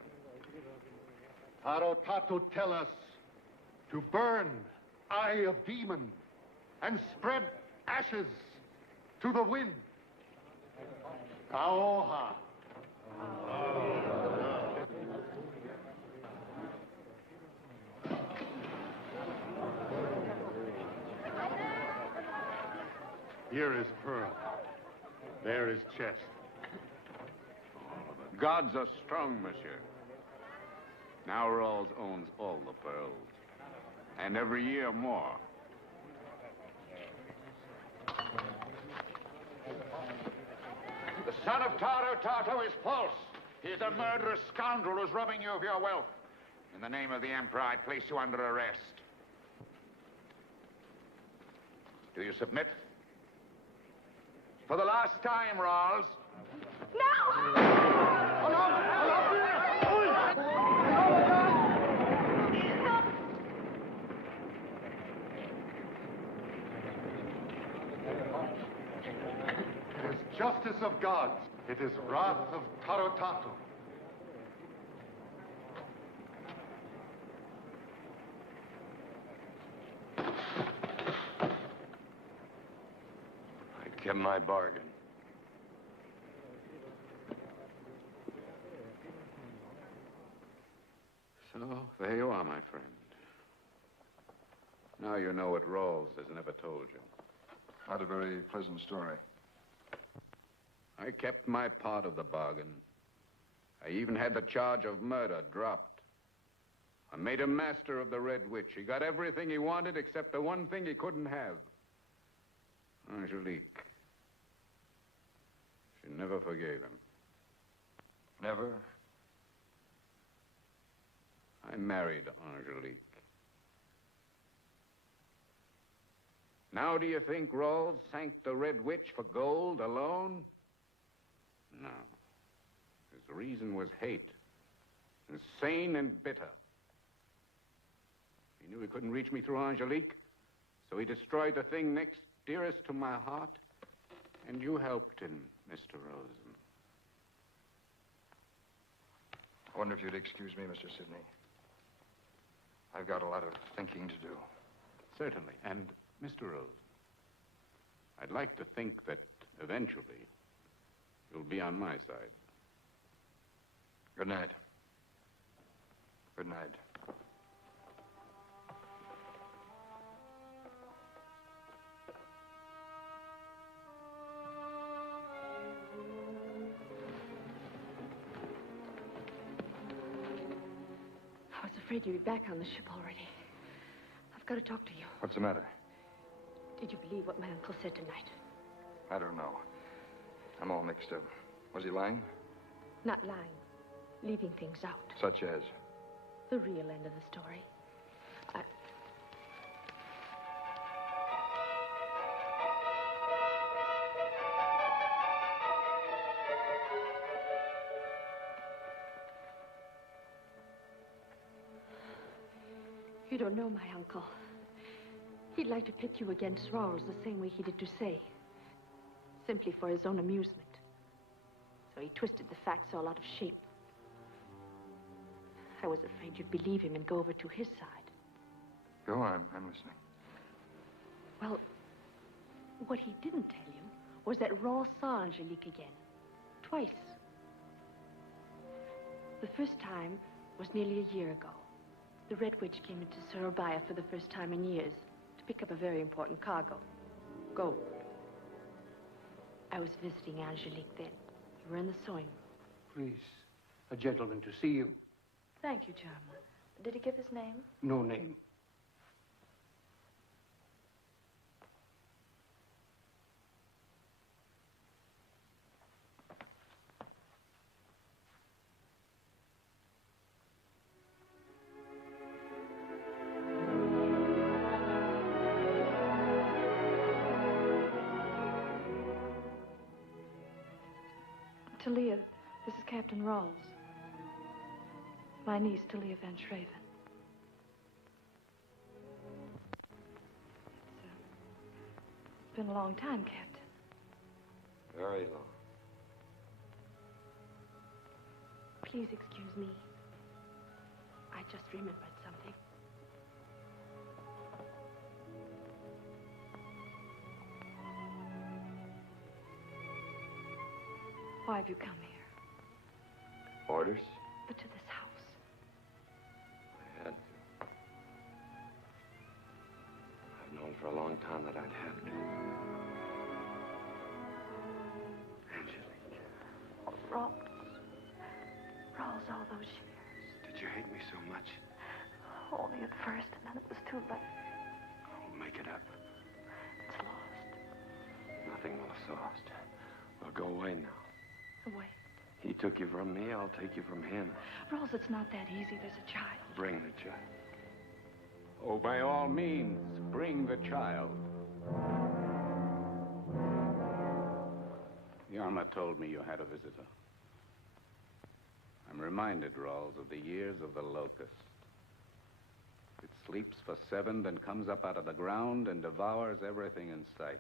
Taro Tato tell us to burn Eye of Demon and spread ashes to the wind. Kaoha. Here is pearl. There is chest. Gods are strong, monsieur. Now Rawls owns all the pearls. And every year more. The son of Taro Tato is false. He is a murderous scoundrel who's robbing you of your wealth. In the name of the Emperor, I place you under arrest. Do you submit? For the last time, Rawls. It is justice of gods. It is wrath of Taro Tato. I kept my bargain. So, there you are, my friend. Now you know what Rawls has never told you. Not a very pleasant story. I kept my part of the bargain. I even had the charge of murder dropped. I made him master of the Red Witch. He got everything he wanted except the one thing he couldn't have. Angelique. She never forgave him. Never? I married Angelique. Now do you think Rawls sank the Red Witch for gold alone? No. His reason was hate. Insane and bitter. He knew he couldn't reach me through Angelique, so he destroyed the thing next dearest to my heart, and you helped him, Mr. Rosen. I wonder if you'd excuse me, Mr. Sidney. I've got a lot of thinking to do. Certainly. And, Mr. Rosen, I'd like to think that eventually you'll be on my side. Good night. Good night. I was afraid you'd be back on the ship already. I've got to talk to you. What's the matter? Did you believe what my uncle said tonight? I don't know. I'm all mixed up. Was he lying? Not lying. Leaving things out. Such as? The real end of the story. You don't know my uncle. He'd like to pit you against Rawls the same way he did to say. Simply for his own amusement. So he twisted the facts all out of shape. I was afraid you'd believe him and go over to his side. Go on, I'm listening. Well, what he didn't tell you was that Rawls saw Angelique again. Twice. The first time was nearly a year ago. The Red Witch came into Surabaya for the first time in years to pick up a very important cargo. Gold. I was visiting Angelique then. You were in the sewing room. Please, a gentleman to see you. Thank you, Charmer. Did he give his name? No name. Talia, this is Captain Ralls. My niece, Talia Van Schraven. It's been a long time, Captain. Very long. Please excuse me. I just remembered something. Why have you come here? Orders? But to this house. I had to. I've known for a long time that I'd have to. Angelique. Oh, Rawls, all those years. Did you hate me so much? Only at first, and then it was too late. I'll make it up. It's lost. Nothing will have lost. We'll go away now. Away. He took you from me, I'll take you from him. Rawls, it's not that easy. There's a child. Bring the child. Oh, by all means, bring the child. Yarma told me you had a visitor. I'm reminded, Rawls, of the years of the locust. It sleeps for 7, then comes up out of the ground and devours everything in sight.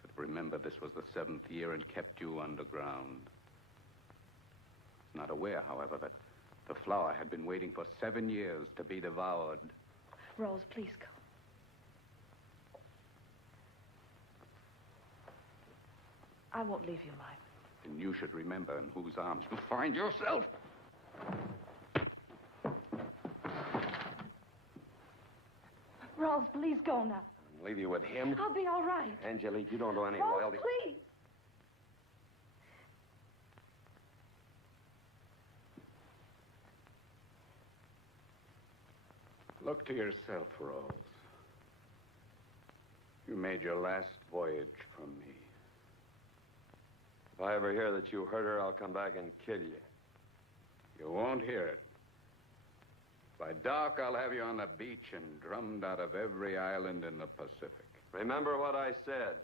Should remember this was the 7th year and kept you underground. Not aware, however, that the flower had been waiting for 7 years to be devoured. Rawls, please go. I won't leave you, Mike. And you should remember in whose arms you find yourself. Rawls, please go now. I'll leave you with him. I'll be all right. Angelique, you don't owe any Rawls, loyalty. please. Look to yourself, Rawls. You made your last voyage from me. If I ever hear that you hurt her, I'll come back and kill you. You won't hear it. By dark, I'll have you on the beach and drummed out of every island in the Pacific. Remember what I said.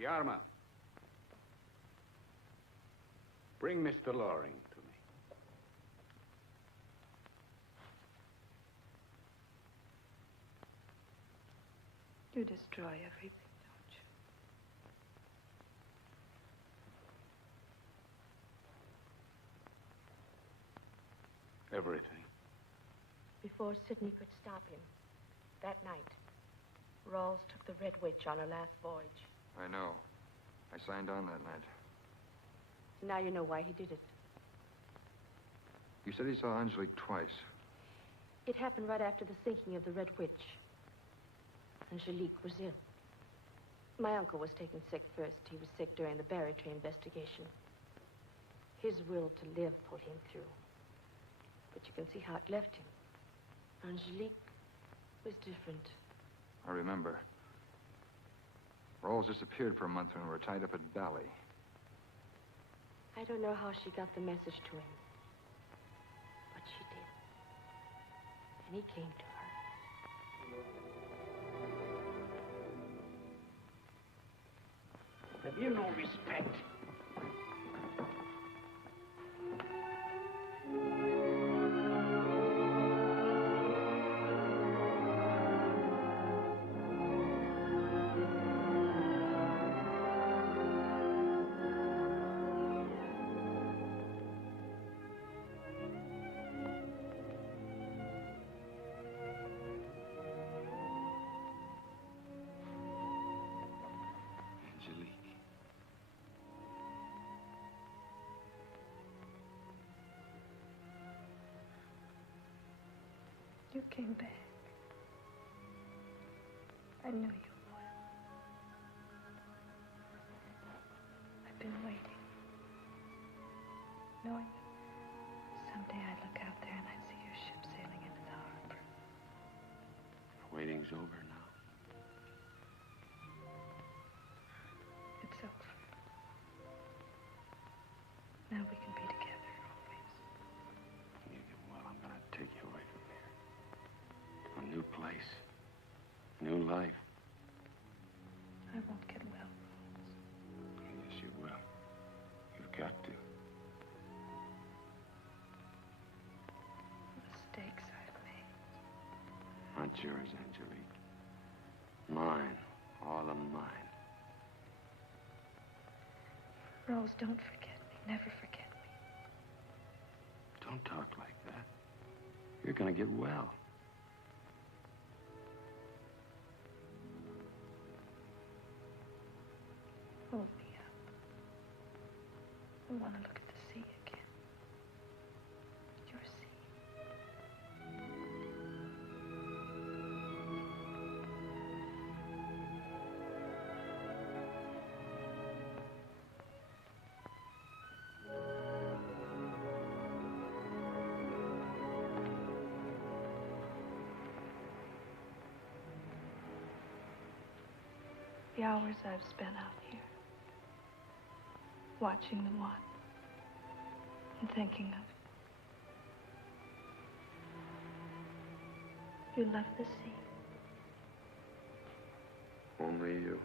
Yarma, bring Mr. Loring to me. You destroy everything, don't you? Everything. Before Sidney could stop him, that night, Rawls took the Red Witch on her last voyage. I know. I signed on that night. Now you know why he did it. You said he saw Angelique twice. It happened right after the sinking of the Red Witch. Angelique was ill. My uncle was taken sick first. He was sick during the Barry-Tree investigation. His will to live pulled him through. But you can see how it left him. Angelique was different. I remember. Rawls disappeared for a month when we were tied up at Bali. I don't know how she got the message to him. But she did. And he came to her. Have you no respect? You came back. I knew you would. I've been waiting, knowing that someday I'd look out there and I'd see your ship sailing into the harbor. Waiting's over now. It's over. Now we can be together always. Well, I'm gonna take you away from here. A new place. New life. I won't get well. Yes, you will. You've got to. Mistakes I've made. Not yours, Angelique. Mine. All of mine. Rose, don't forget me. Never forget me. Don't talk like that. You're gonna get well. Hold me up. I want to look at the sea again. Your sea. The hours I've spent out here, watching the one and thinking of it. You love the sea. Only you.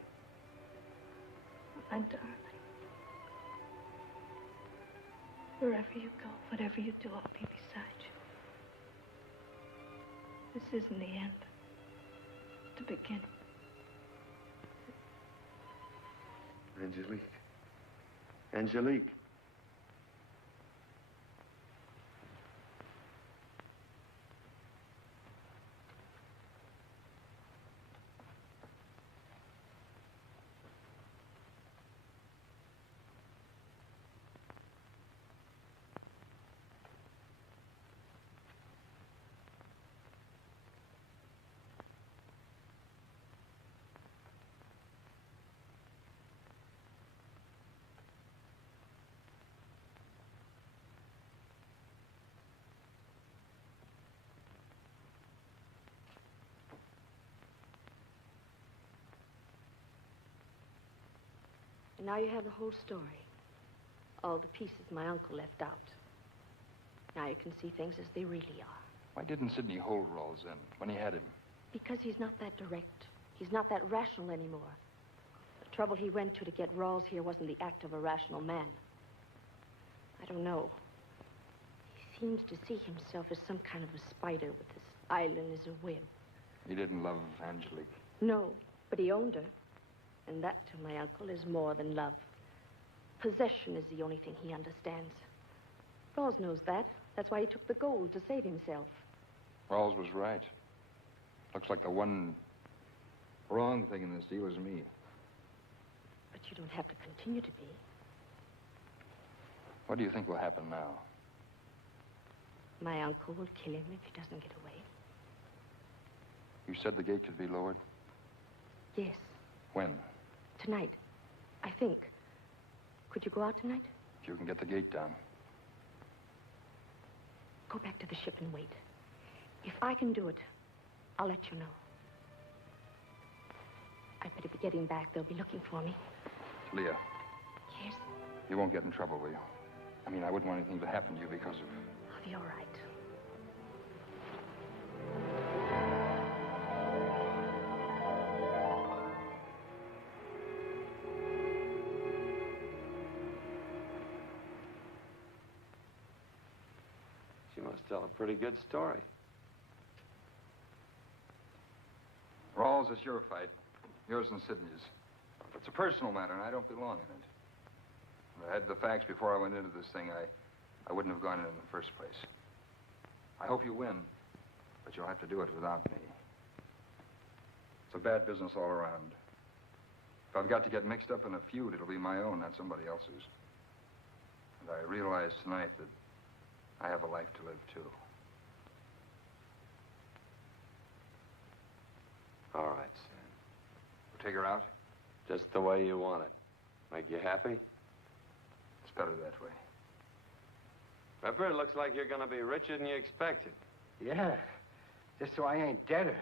My darling. Wherever you go, whatever you do, I'll be beside you. This isn't the end. The beginning. Angelique. Angelique. And now you have the whole story. All the pieces my uncle left out. Now you can see things as they really are. Why didn't Sidney hold Rawls then, when he had him? Because he's not that direct. He's not that rational anymore. The trouble he went to get Rawls here wasn't the act of a rational man. I don't know. He seems to see himself as some kind of a spider with this island as a web. He didn't love Angelique. No, but he owned her. And that, to my uncle, is more than love. Possession is the only thing he understands. Rawls knows that. That's why he took the gold, to save himself. Rawls was right. Looks like the one wrong thing in this deal is me. But you don't have to continue to be. What do you think will happen now? My uncle will kill him if he doesn't get away. You said the gate could be lowered? Yes. When? Tonight, I think. Could you go out tonight? If you can get the gate down. Go back to the ship and wait. If I can do it, I'll let you know. I'd better be getting back. They'll be looking for me. Leah. Yes? You won't get in trouble, will you? I mean, I wouldn't want anything to happen to you because of... I'll be all right. She must tell a pretty good story. Rawls, it's your fight. Yours and Sidney's. It's a personal matter, and I don't belong in it. If I had the facts before I went into this thing, I wouldn't have gone in the first place. I hope you win, but you'll have to do it without me. It's a bad business all around. If I've got to get mixed up in a feud, it'll be my own, not somebody else's. And I realize tonight that I have a life to live, too. All right, Sam. We'll take her out? Just the way you want it. Make you happy? It's better that way. Pepper, it looks like you're going to be richer than you expected. Yeah, just so I ain't deader.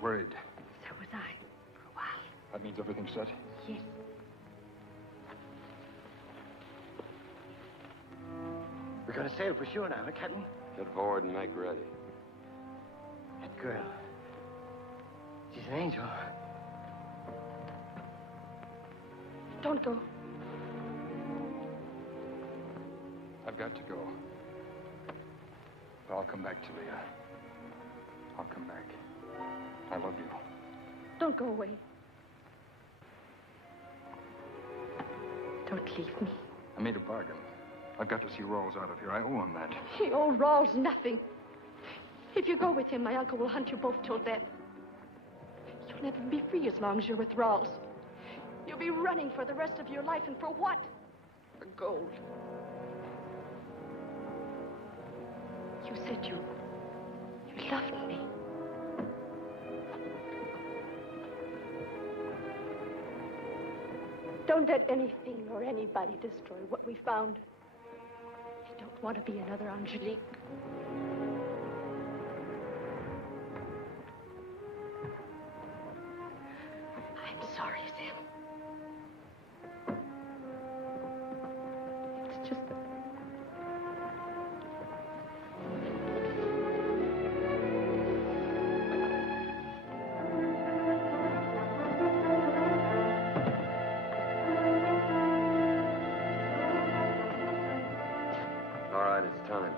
Worried. So was I, for a while. That means everything's set? Yes. We're gonna sail for sure now, huh, Captain? Get forward and make ready. That girl. She's an angel. Don't go. I've got to go. But I'll come back to Leah. I'll come back. I love you. Don't go away. Don't leave me. I made a bargain. I've got to see Rawls out of here. I owe him that. He owed Rawls nothing. If you go with him, my uncle will hunt you both till death. You'll never be free as long as you're with Rawls. You'll be running for the rest of your life, and for what? For gold. You said you loved me. Don't let anything or anybody destroy what we found. I don't want to be another Angelique. I'm sorry, Sam. It's just that... All right, it's time.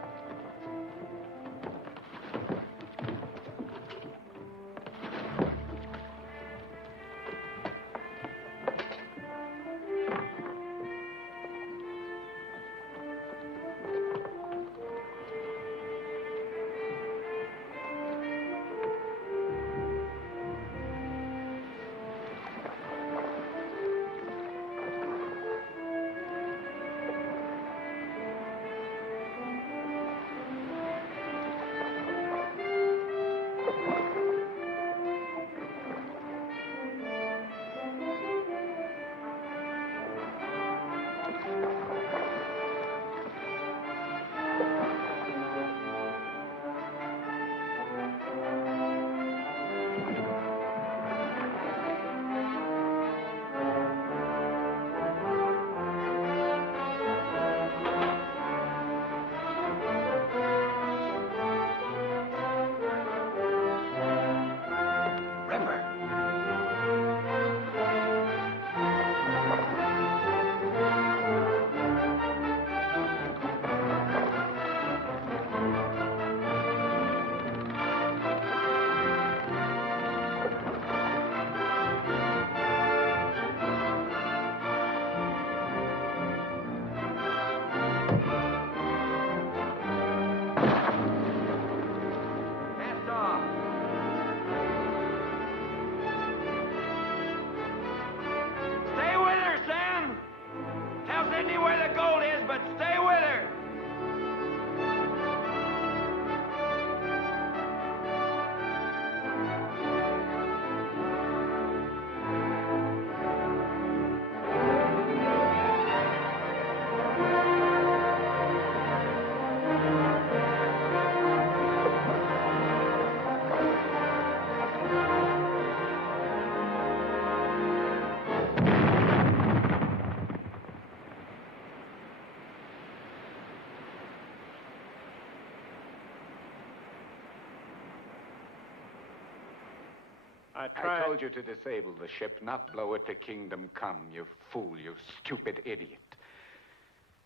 I told you to disable the ship, not blow it to kingdom come, you fool, you stupid idiot.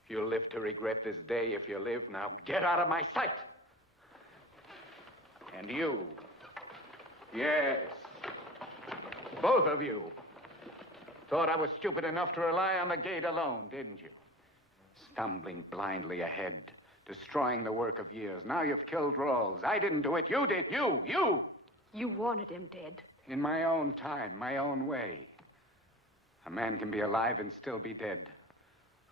You'll live to regret this day if you live. Now get out of my sight! And you. Yes. Both of you. Thought I was stupid enough to rely on the gate alone, didn't you? Stumbling blindly ahead, destroying the work of years. Now you've killed Rawls. I didn't do it. You did. You! You wanted him dead. In my own time, my own way. A man can be alive and still be dead.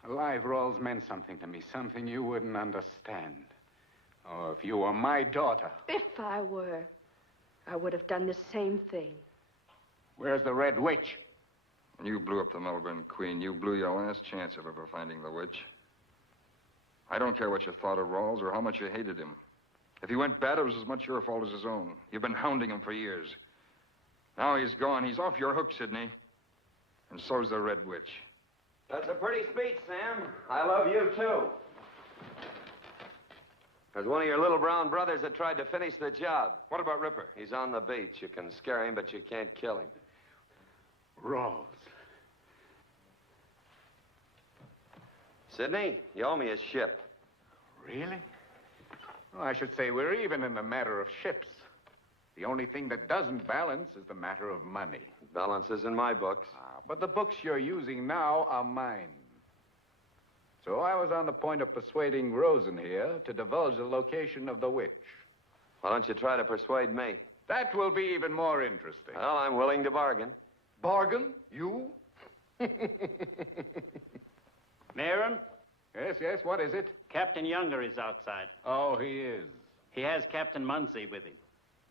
Alive, Rawls meant something to me, something you wouldn't understand. Oh, if you were my daughter. If I were, I would have done the same thing. Where's the Red Witch? When you blew up the Melbourne Queen, you blew your last chance of ever finding the witch. I don't care what you thought of Rawls or how much you hated him. If he went bad, it was as much your fault as his own. You've been hounding him for years. Now he's gone. He's off your hook, Sidney. And so's the Red Witch. That's a pretty speech, Sam. I love you, too. There's one of your little brown brothers that tried to finish the job. What about Ripper? He's on the beach. You can scare him, but you can't kill him. Rawls. Sidney, you owe me a ship. Really? Well, I should say we're even in the matter of ships. The only thing that doesn't balance is the matter of money. Balance is in my books. But the books you're using now are mine. So I was on the point of persuading Rosen here to divulge the location of the witch. Why don't you try to persuade me? That will be even more interesting. Well, I'm willing to bargain. Bargain? You? Mayrant? Yes, what is it? Captain Younger is outside. Oh, he is. He has Captain Munsey with him.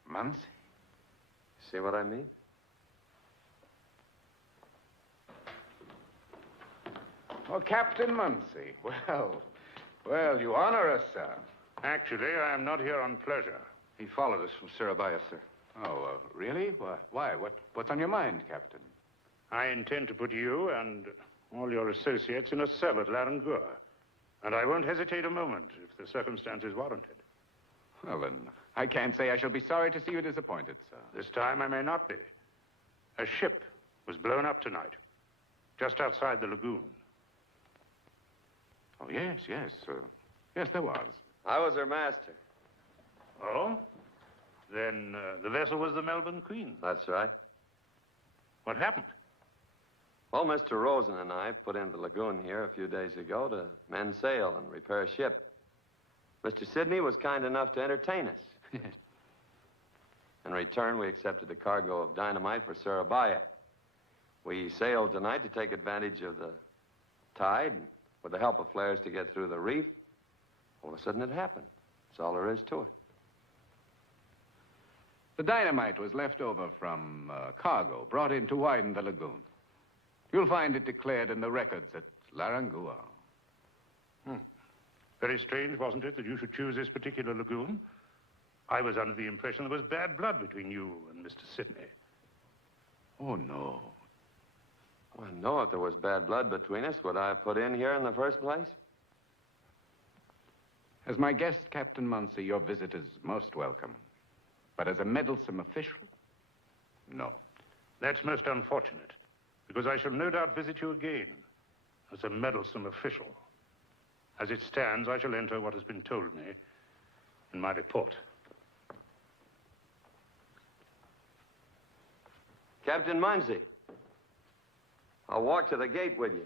Munsey? See what I mean? Oh, Captain Munsey. Well, you honor us, sir. Actually, I am not here on pleasure. He followed us from Surabaya, sir. Oh, really? Why? What's on your mind, Captain? I intend to put you and all your associates in a cell at Larangur. And I won't hesitate a moment if the circumstances warrant it. Well, then, I can't say I shall be sorry to see you disappointed, sir. This time I may not be. A ship was blown up tonight, just outside the lagoon. Oh, yes. Yes, there was. I was her master. Oh? Then the vessel was the Melbourne Queen. That's right. What happened? Well, Mr. Rosen and I put into the lagoon here a few days ago to mend sail and repair a ship. Mr. Sidney was kind enough to entertain us. In return, we accepted a cargo of dynamite for Surabaya. We sailed tonight to take advantage of the tide, and with the help of flares to get through the reef. All of a sudden, it happened. That's all there is to it. The dynamite was left over from cargo brought in to widen the lagoon. You'll find it declared in the records at Larangur. Very strange, wasn't it, that you should choose this particular lagoon? I was under the impression there was bad blood between you and Mr. Sidney. Oh, no. Well, no, if there was bad blood between us, would I have put in here in the first place? As my guest, Captain Munsey, your visit is most welcome. But as a meddlesome official, no. That's most unfortunate, because I shall no doubt visit you again as a meddlesome official. As it stands, I shall enter what has been told me in my report. Captain Munsey, I'll walk to the gate with you.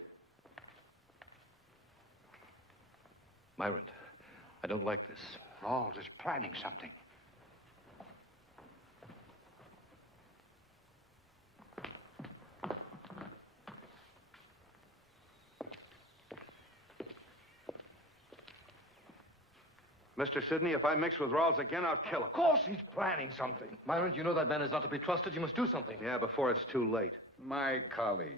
Mayrant, I don't like this. Rawls is planning something. Mr. Sidney, if I mix with Rawls again, I'll kill him. Of course he's planning something. Mayrant, you know that man is not to be trusted. You must do something. Yeah, before it's too late. My colleagues.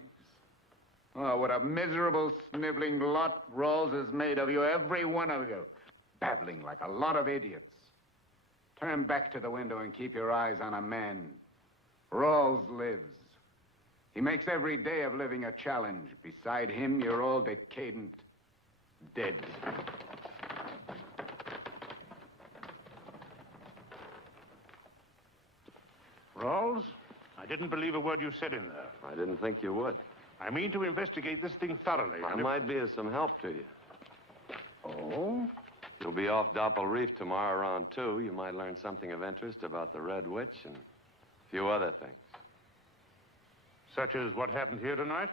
Oh, what a miserable, sniveling lot Rawls has made of you, every one of you. Babbling like a lot of idiots. Turn back to the window and keep your eyes on a man. Rawls lives. He makes every day of living a challenge. Beside him, you're all decadent, dead. Rawls, I didn't believe a word you said in there. I didn't think you would. I mean to investigate this thing thoroughly. I might be of some help to you. Oh? You'll be off Doppel Reef tomorrow around 2. You might learn something of interest about the Red Witch and a few other things. Such as what happened here tonight?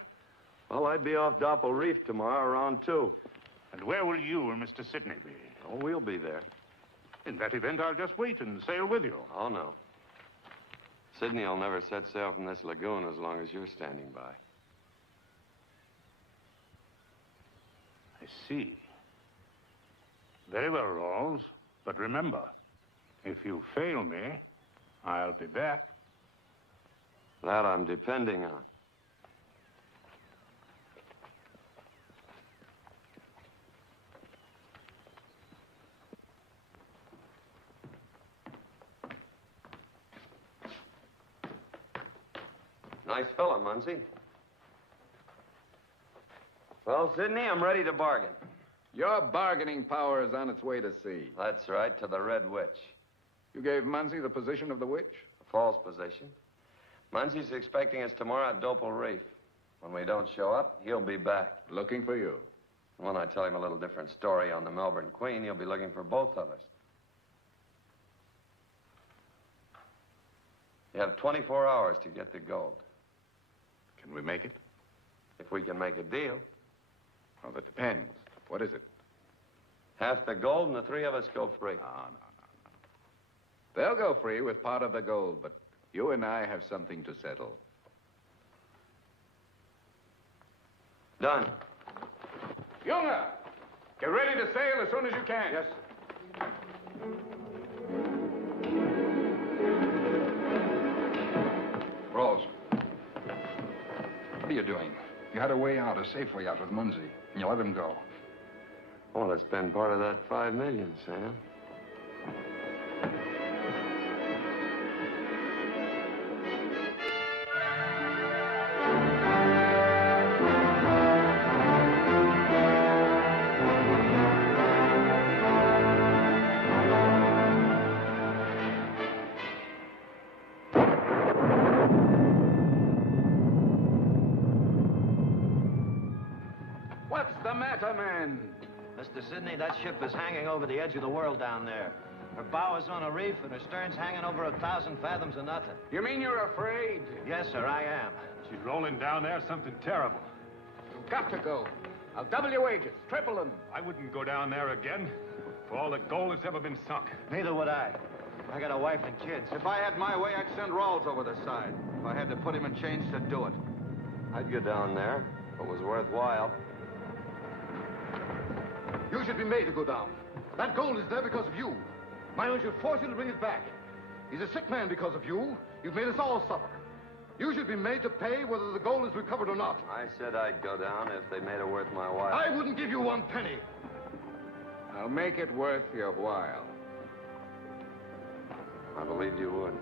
Well, I'd be off Doppel Reef tomorrow around 2. And where will you and Mr. Sidney be? Oh, we'll be there. In that event, I'll just wait and sail with you. Oh, no. Sidney will never set sail from this lagoon as long as you're standing by. I see. Very well, Rawls. But remember, if you fail me, I'll be back. That I'm depending on. Nice fellow, Munsey. Well, Sidney, I'm ready to bargain. Your bargaining power is on its way to sea. That's right, to the Red Witch. You gave Munsey the position of the witch? A false position. Munsey's expecting us tomorrow at Dopal Reef. When we don't show up, he'll be back. Looking for you. When I tell him a little different story on the Melbourne Queen, he'll be looking for both of us. You have 24 hours to get the gold. Can we make it? If we can make a deal. Well, that depends. What is it? Half the gold and the three of us go free. No. They'll go free with part of the gold, but you and I have something to settle. Done. Junger, get ready to sail as soon as you can. Yes, Ralls, what are you doing? You had a way out, a safe way out with Munsey, and you let him go. I want to spend part of that $5 million, Sam. What's the matter, man? Mr. Sidney, that ship is hanging over the edge of the world down there. Her bow is on a reef, and her stern's hanging over 1,000 fathoms of nothing. You mean you're afraid? Yes, sir, I am. She's rolling down there something terrible. You've got to go. I'll double your wages, triple them. I wouldn't go down there again for all the gold that's ever been sunk. Neither would I. I got a wife and kids. If I had my way, I'd send Ralls over the side. If I had to put him in chains to do it. I'd go down there if it was worthwhile. you should be made to go down. That gold is there because of you. Mayrant should force you to bring it back. He's a sick man because of you. You've made us all suffer. You should be made to pay whether the gold is recovered or not. I said I'd go down if they made it worth my while. I wouldn't give you 1 penny. I'll make it worth your while. I believe you would.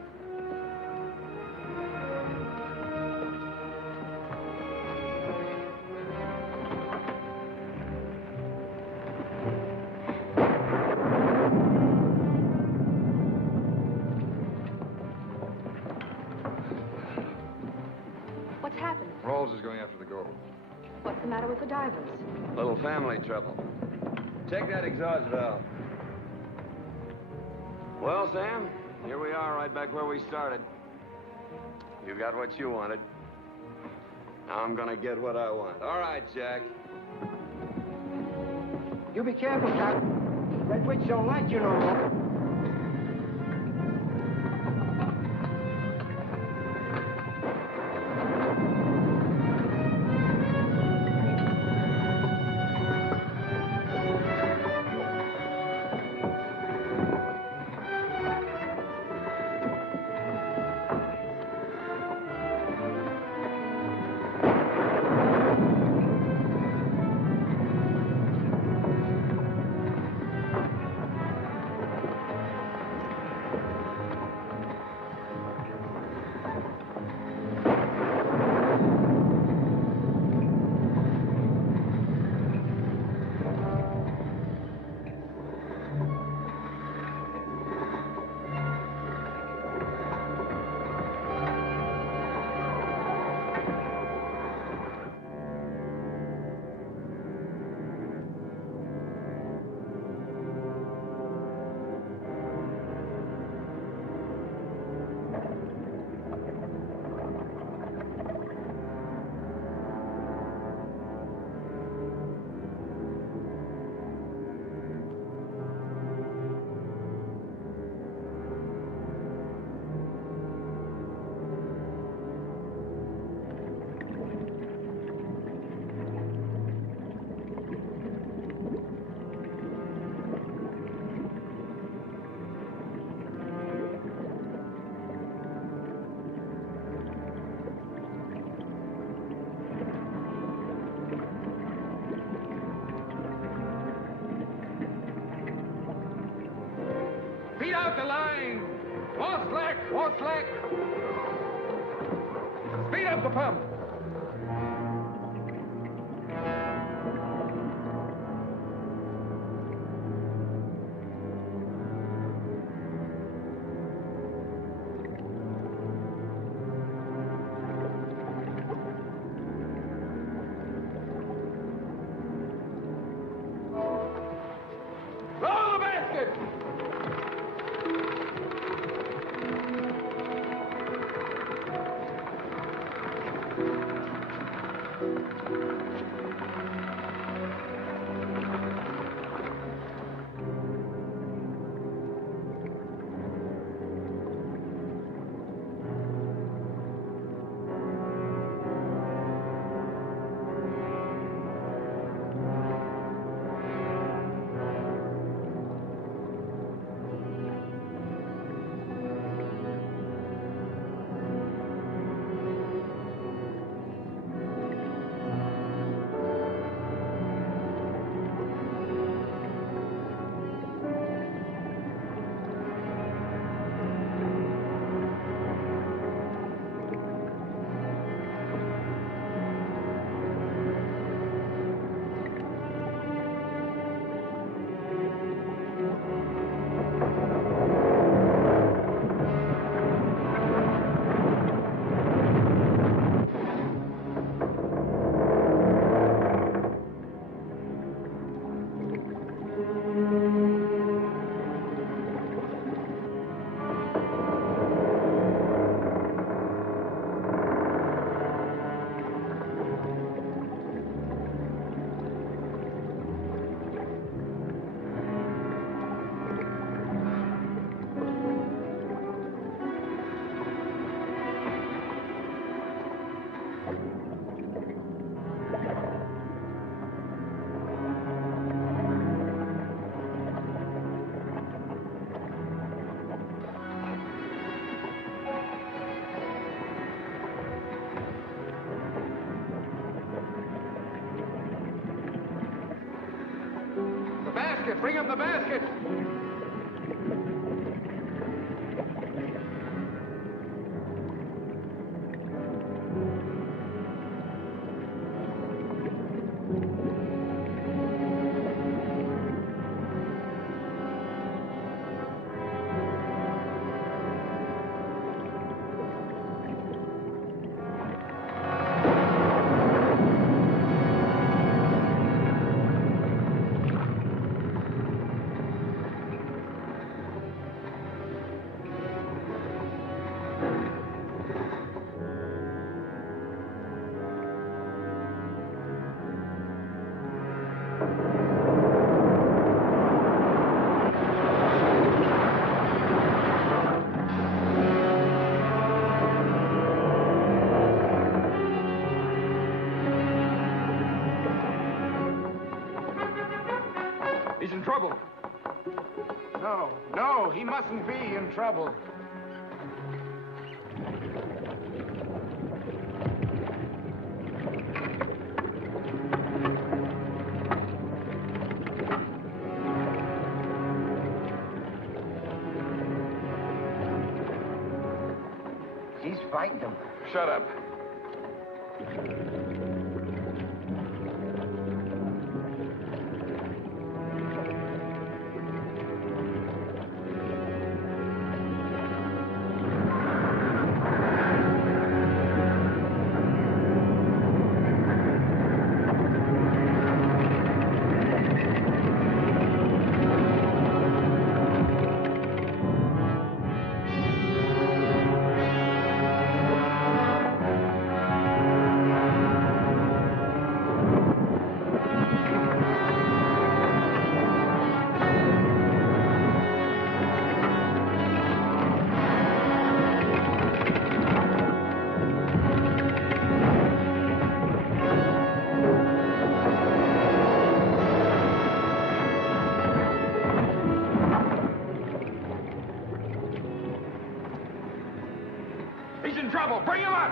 What's happened? Ralls is going after the gold. What's the matter with the divers? Little family trouble. Check that exhaust valve. Well, Sam, here we are right back where we started. You got what you wanted. Now I'm gonna get what I want. All right, Jack. You be careful, Captain. Red Witch don't like you no more. Feed out the line! More slack! More slack! Speed up the pump! basket! Bring him the basket! He's in trouble. No, no, he mustn't be in trouble. He's fighting them. Shut up. He's in trouble. Bring him up!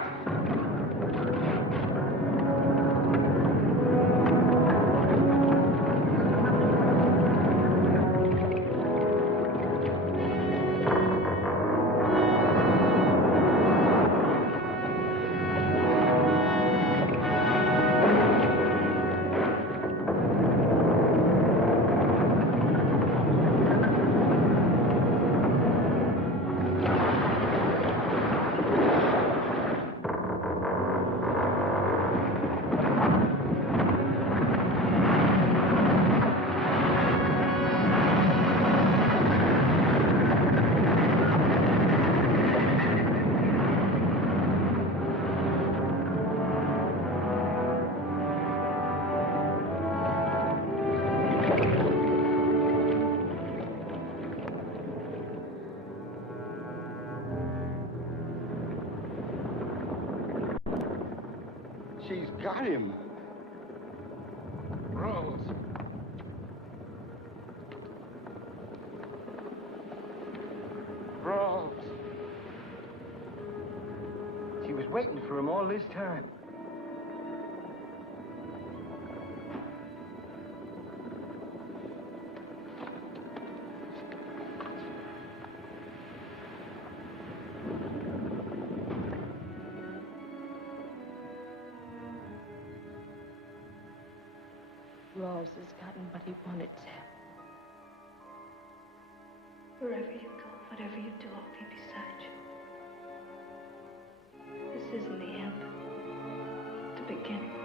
She's got him. Rose. Rose. She was waiting for him all this time. Rawls has gotten what he wanted, Sam. Wherever you go, whatever you do, I'll be beside you. This isn't the end. The beginning.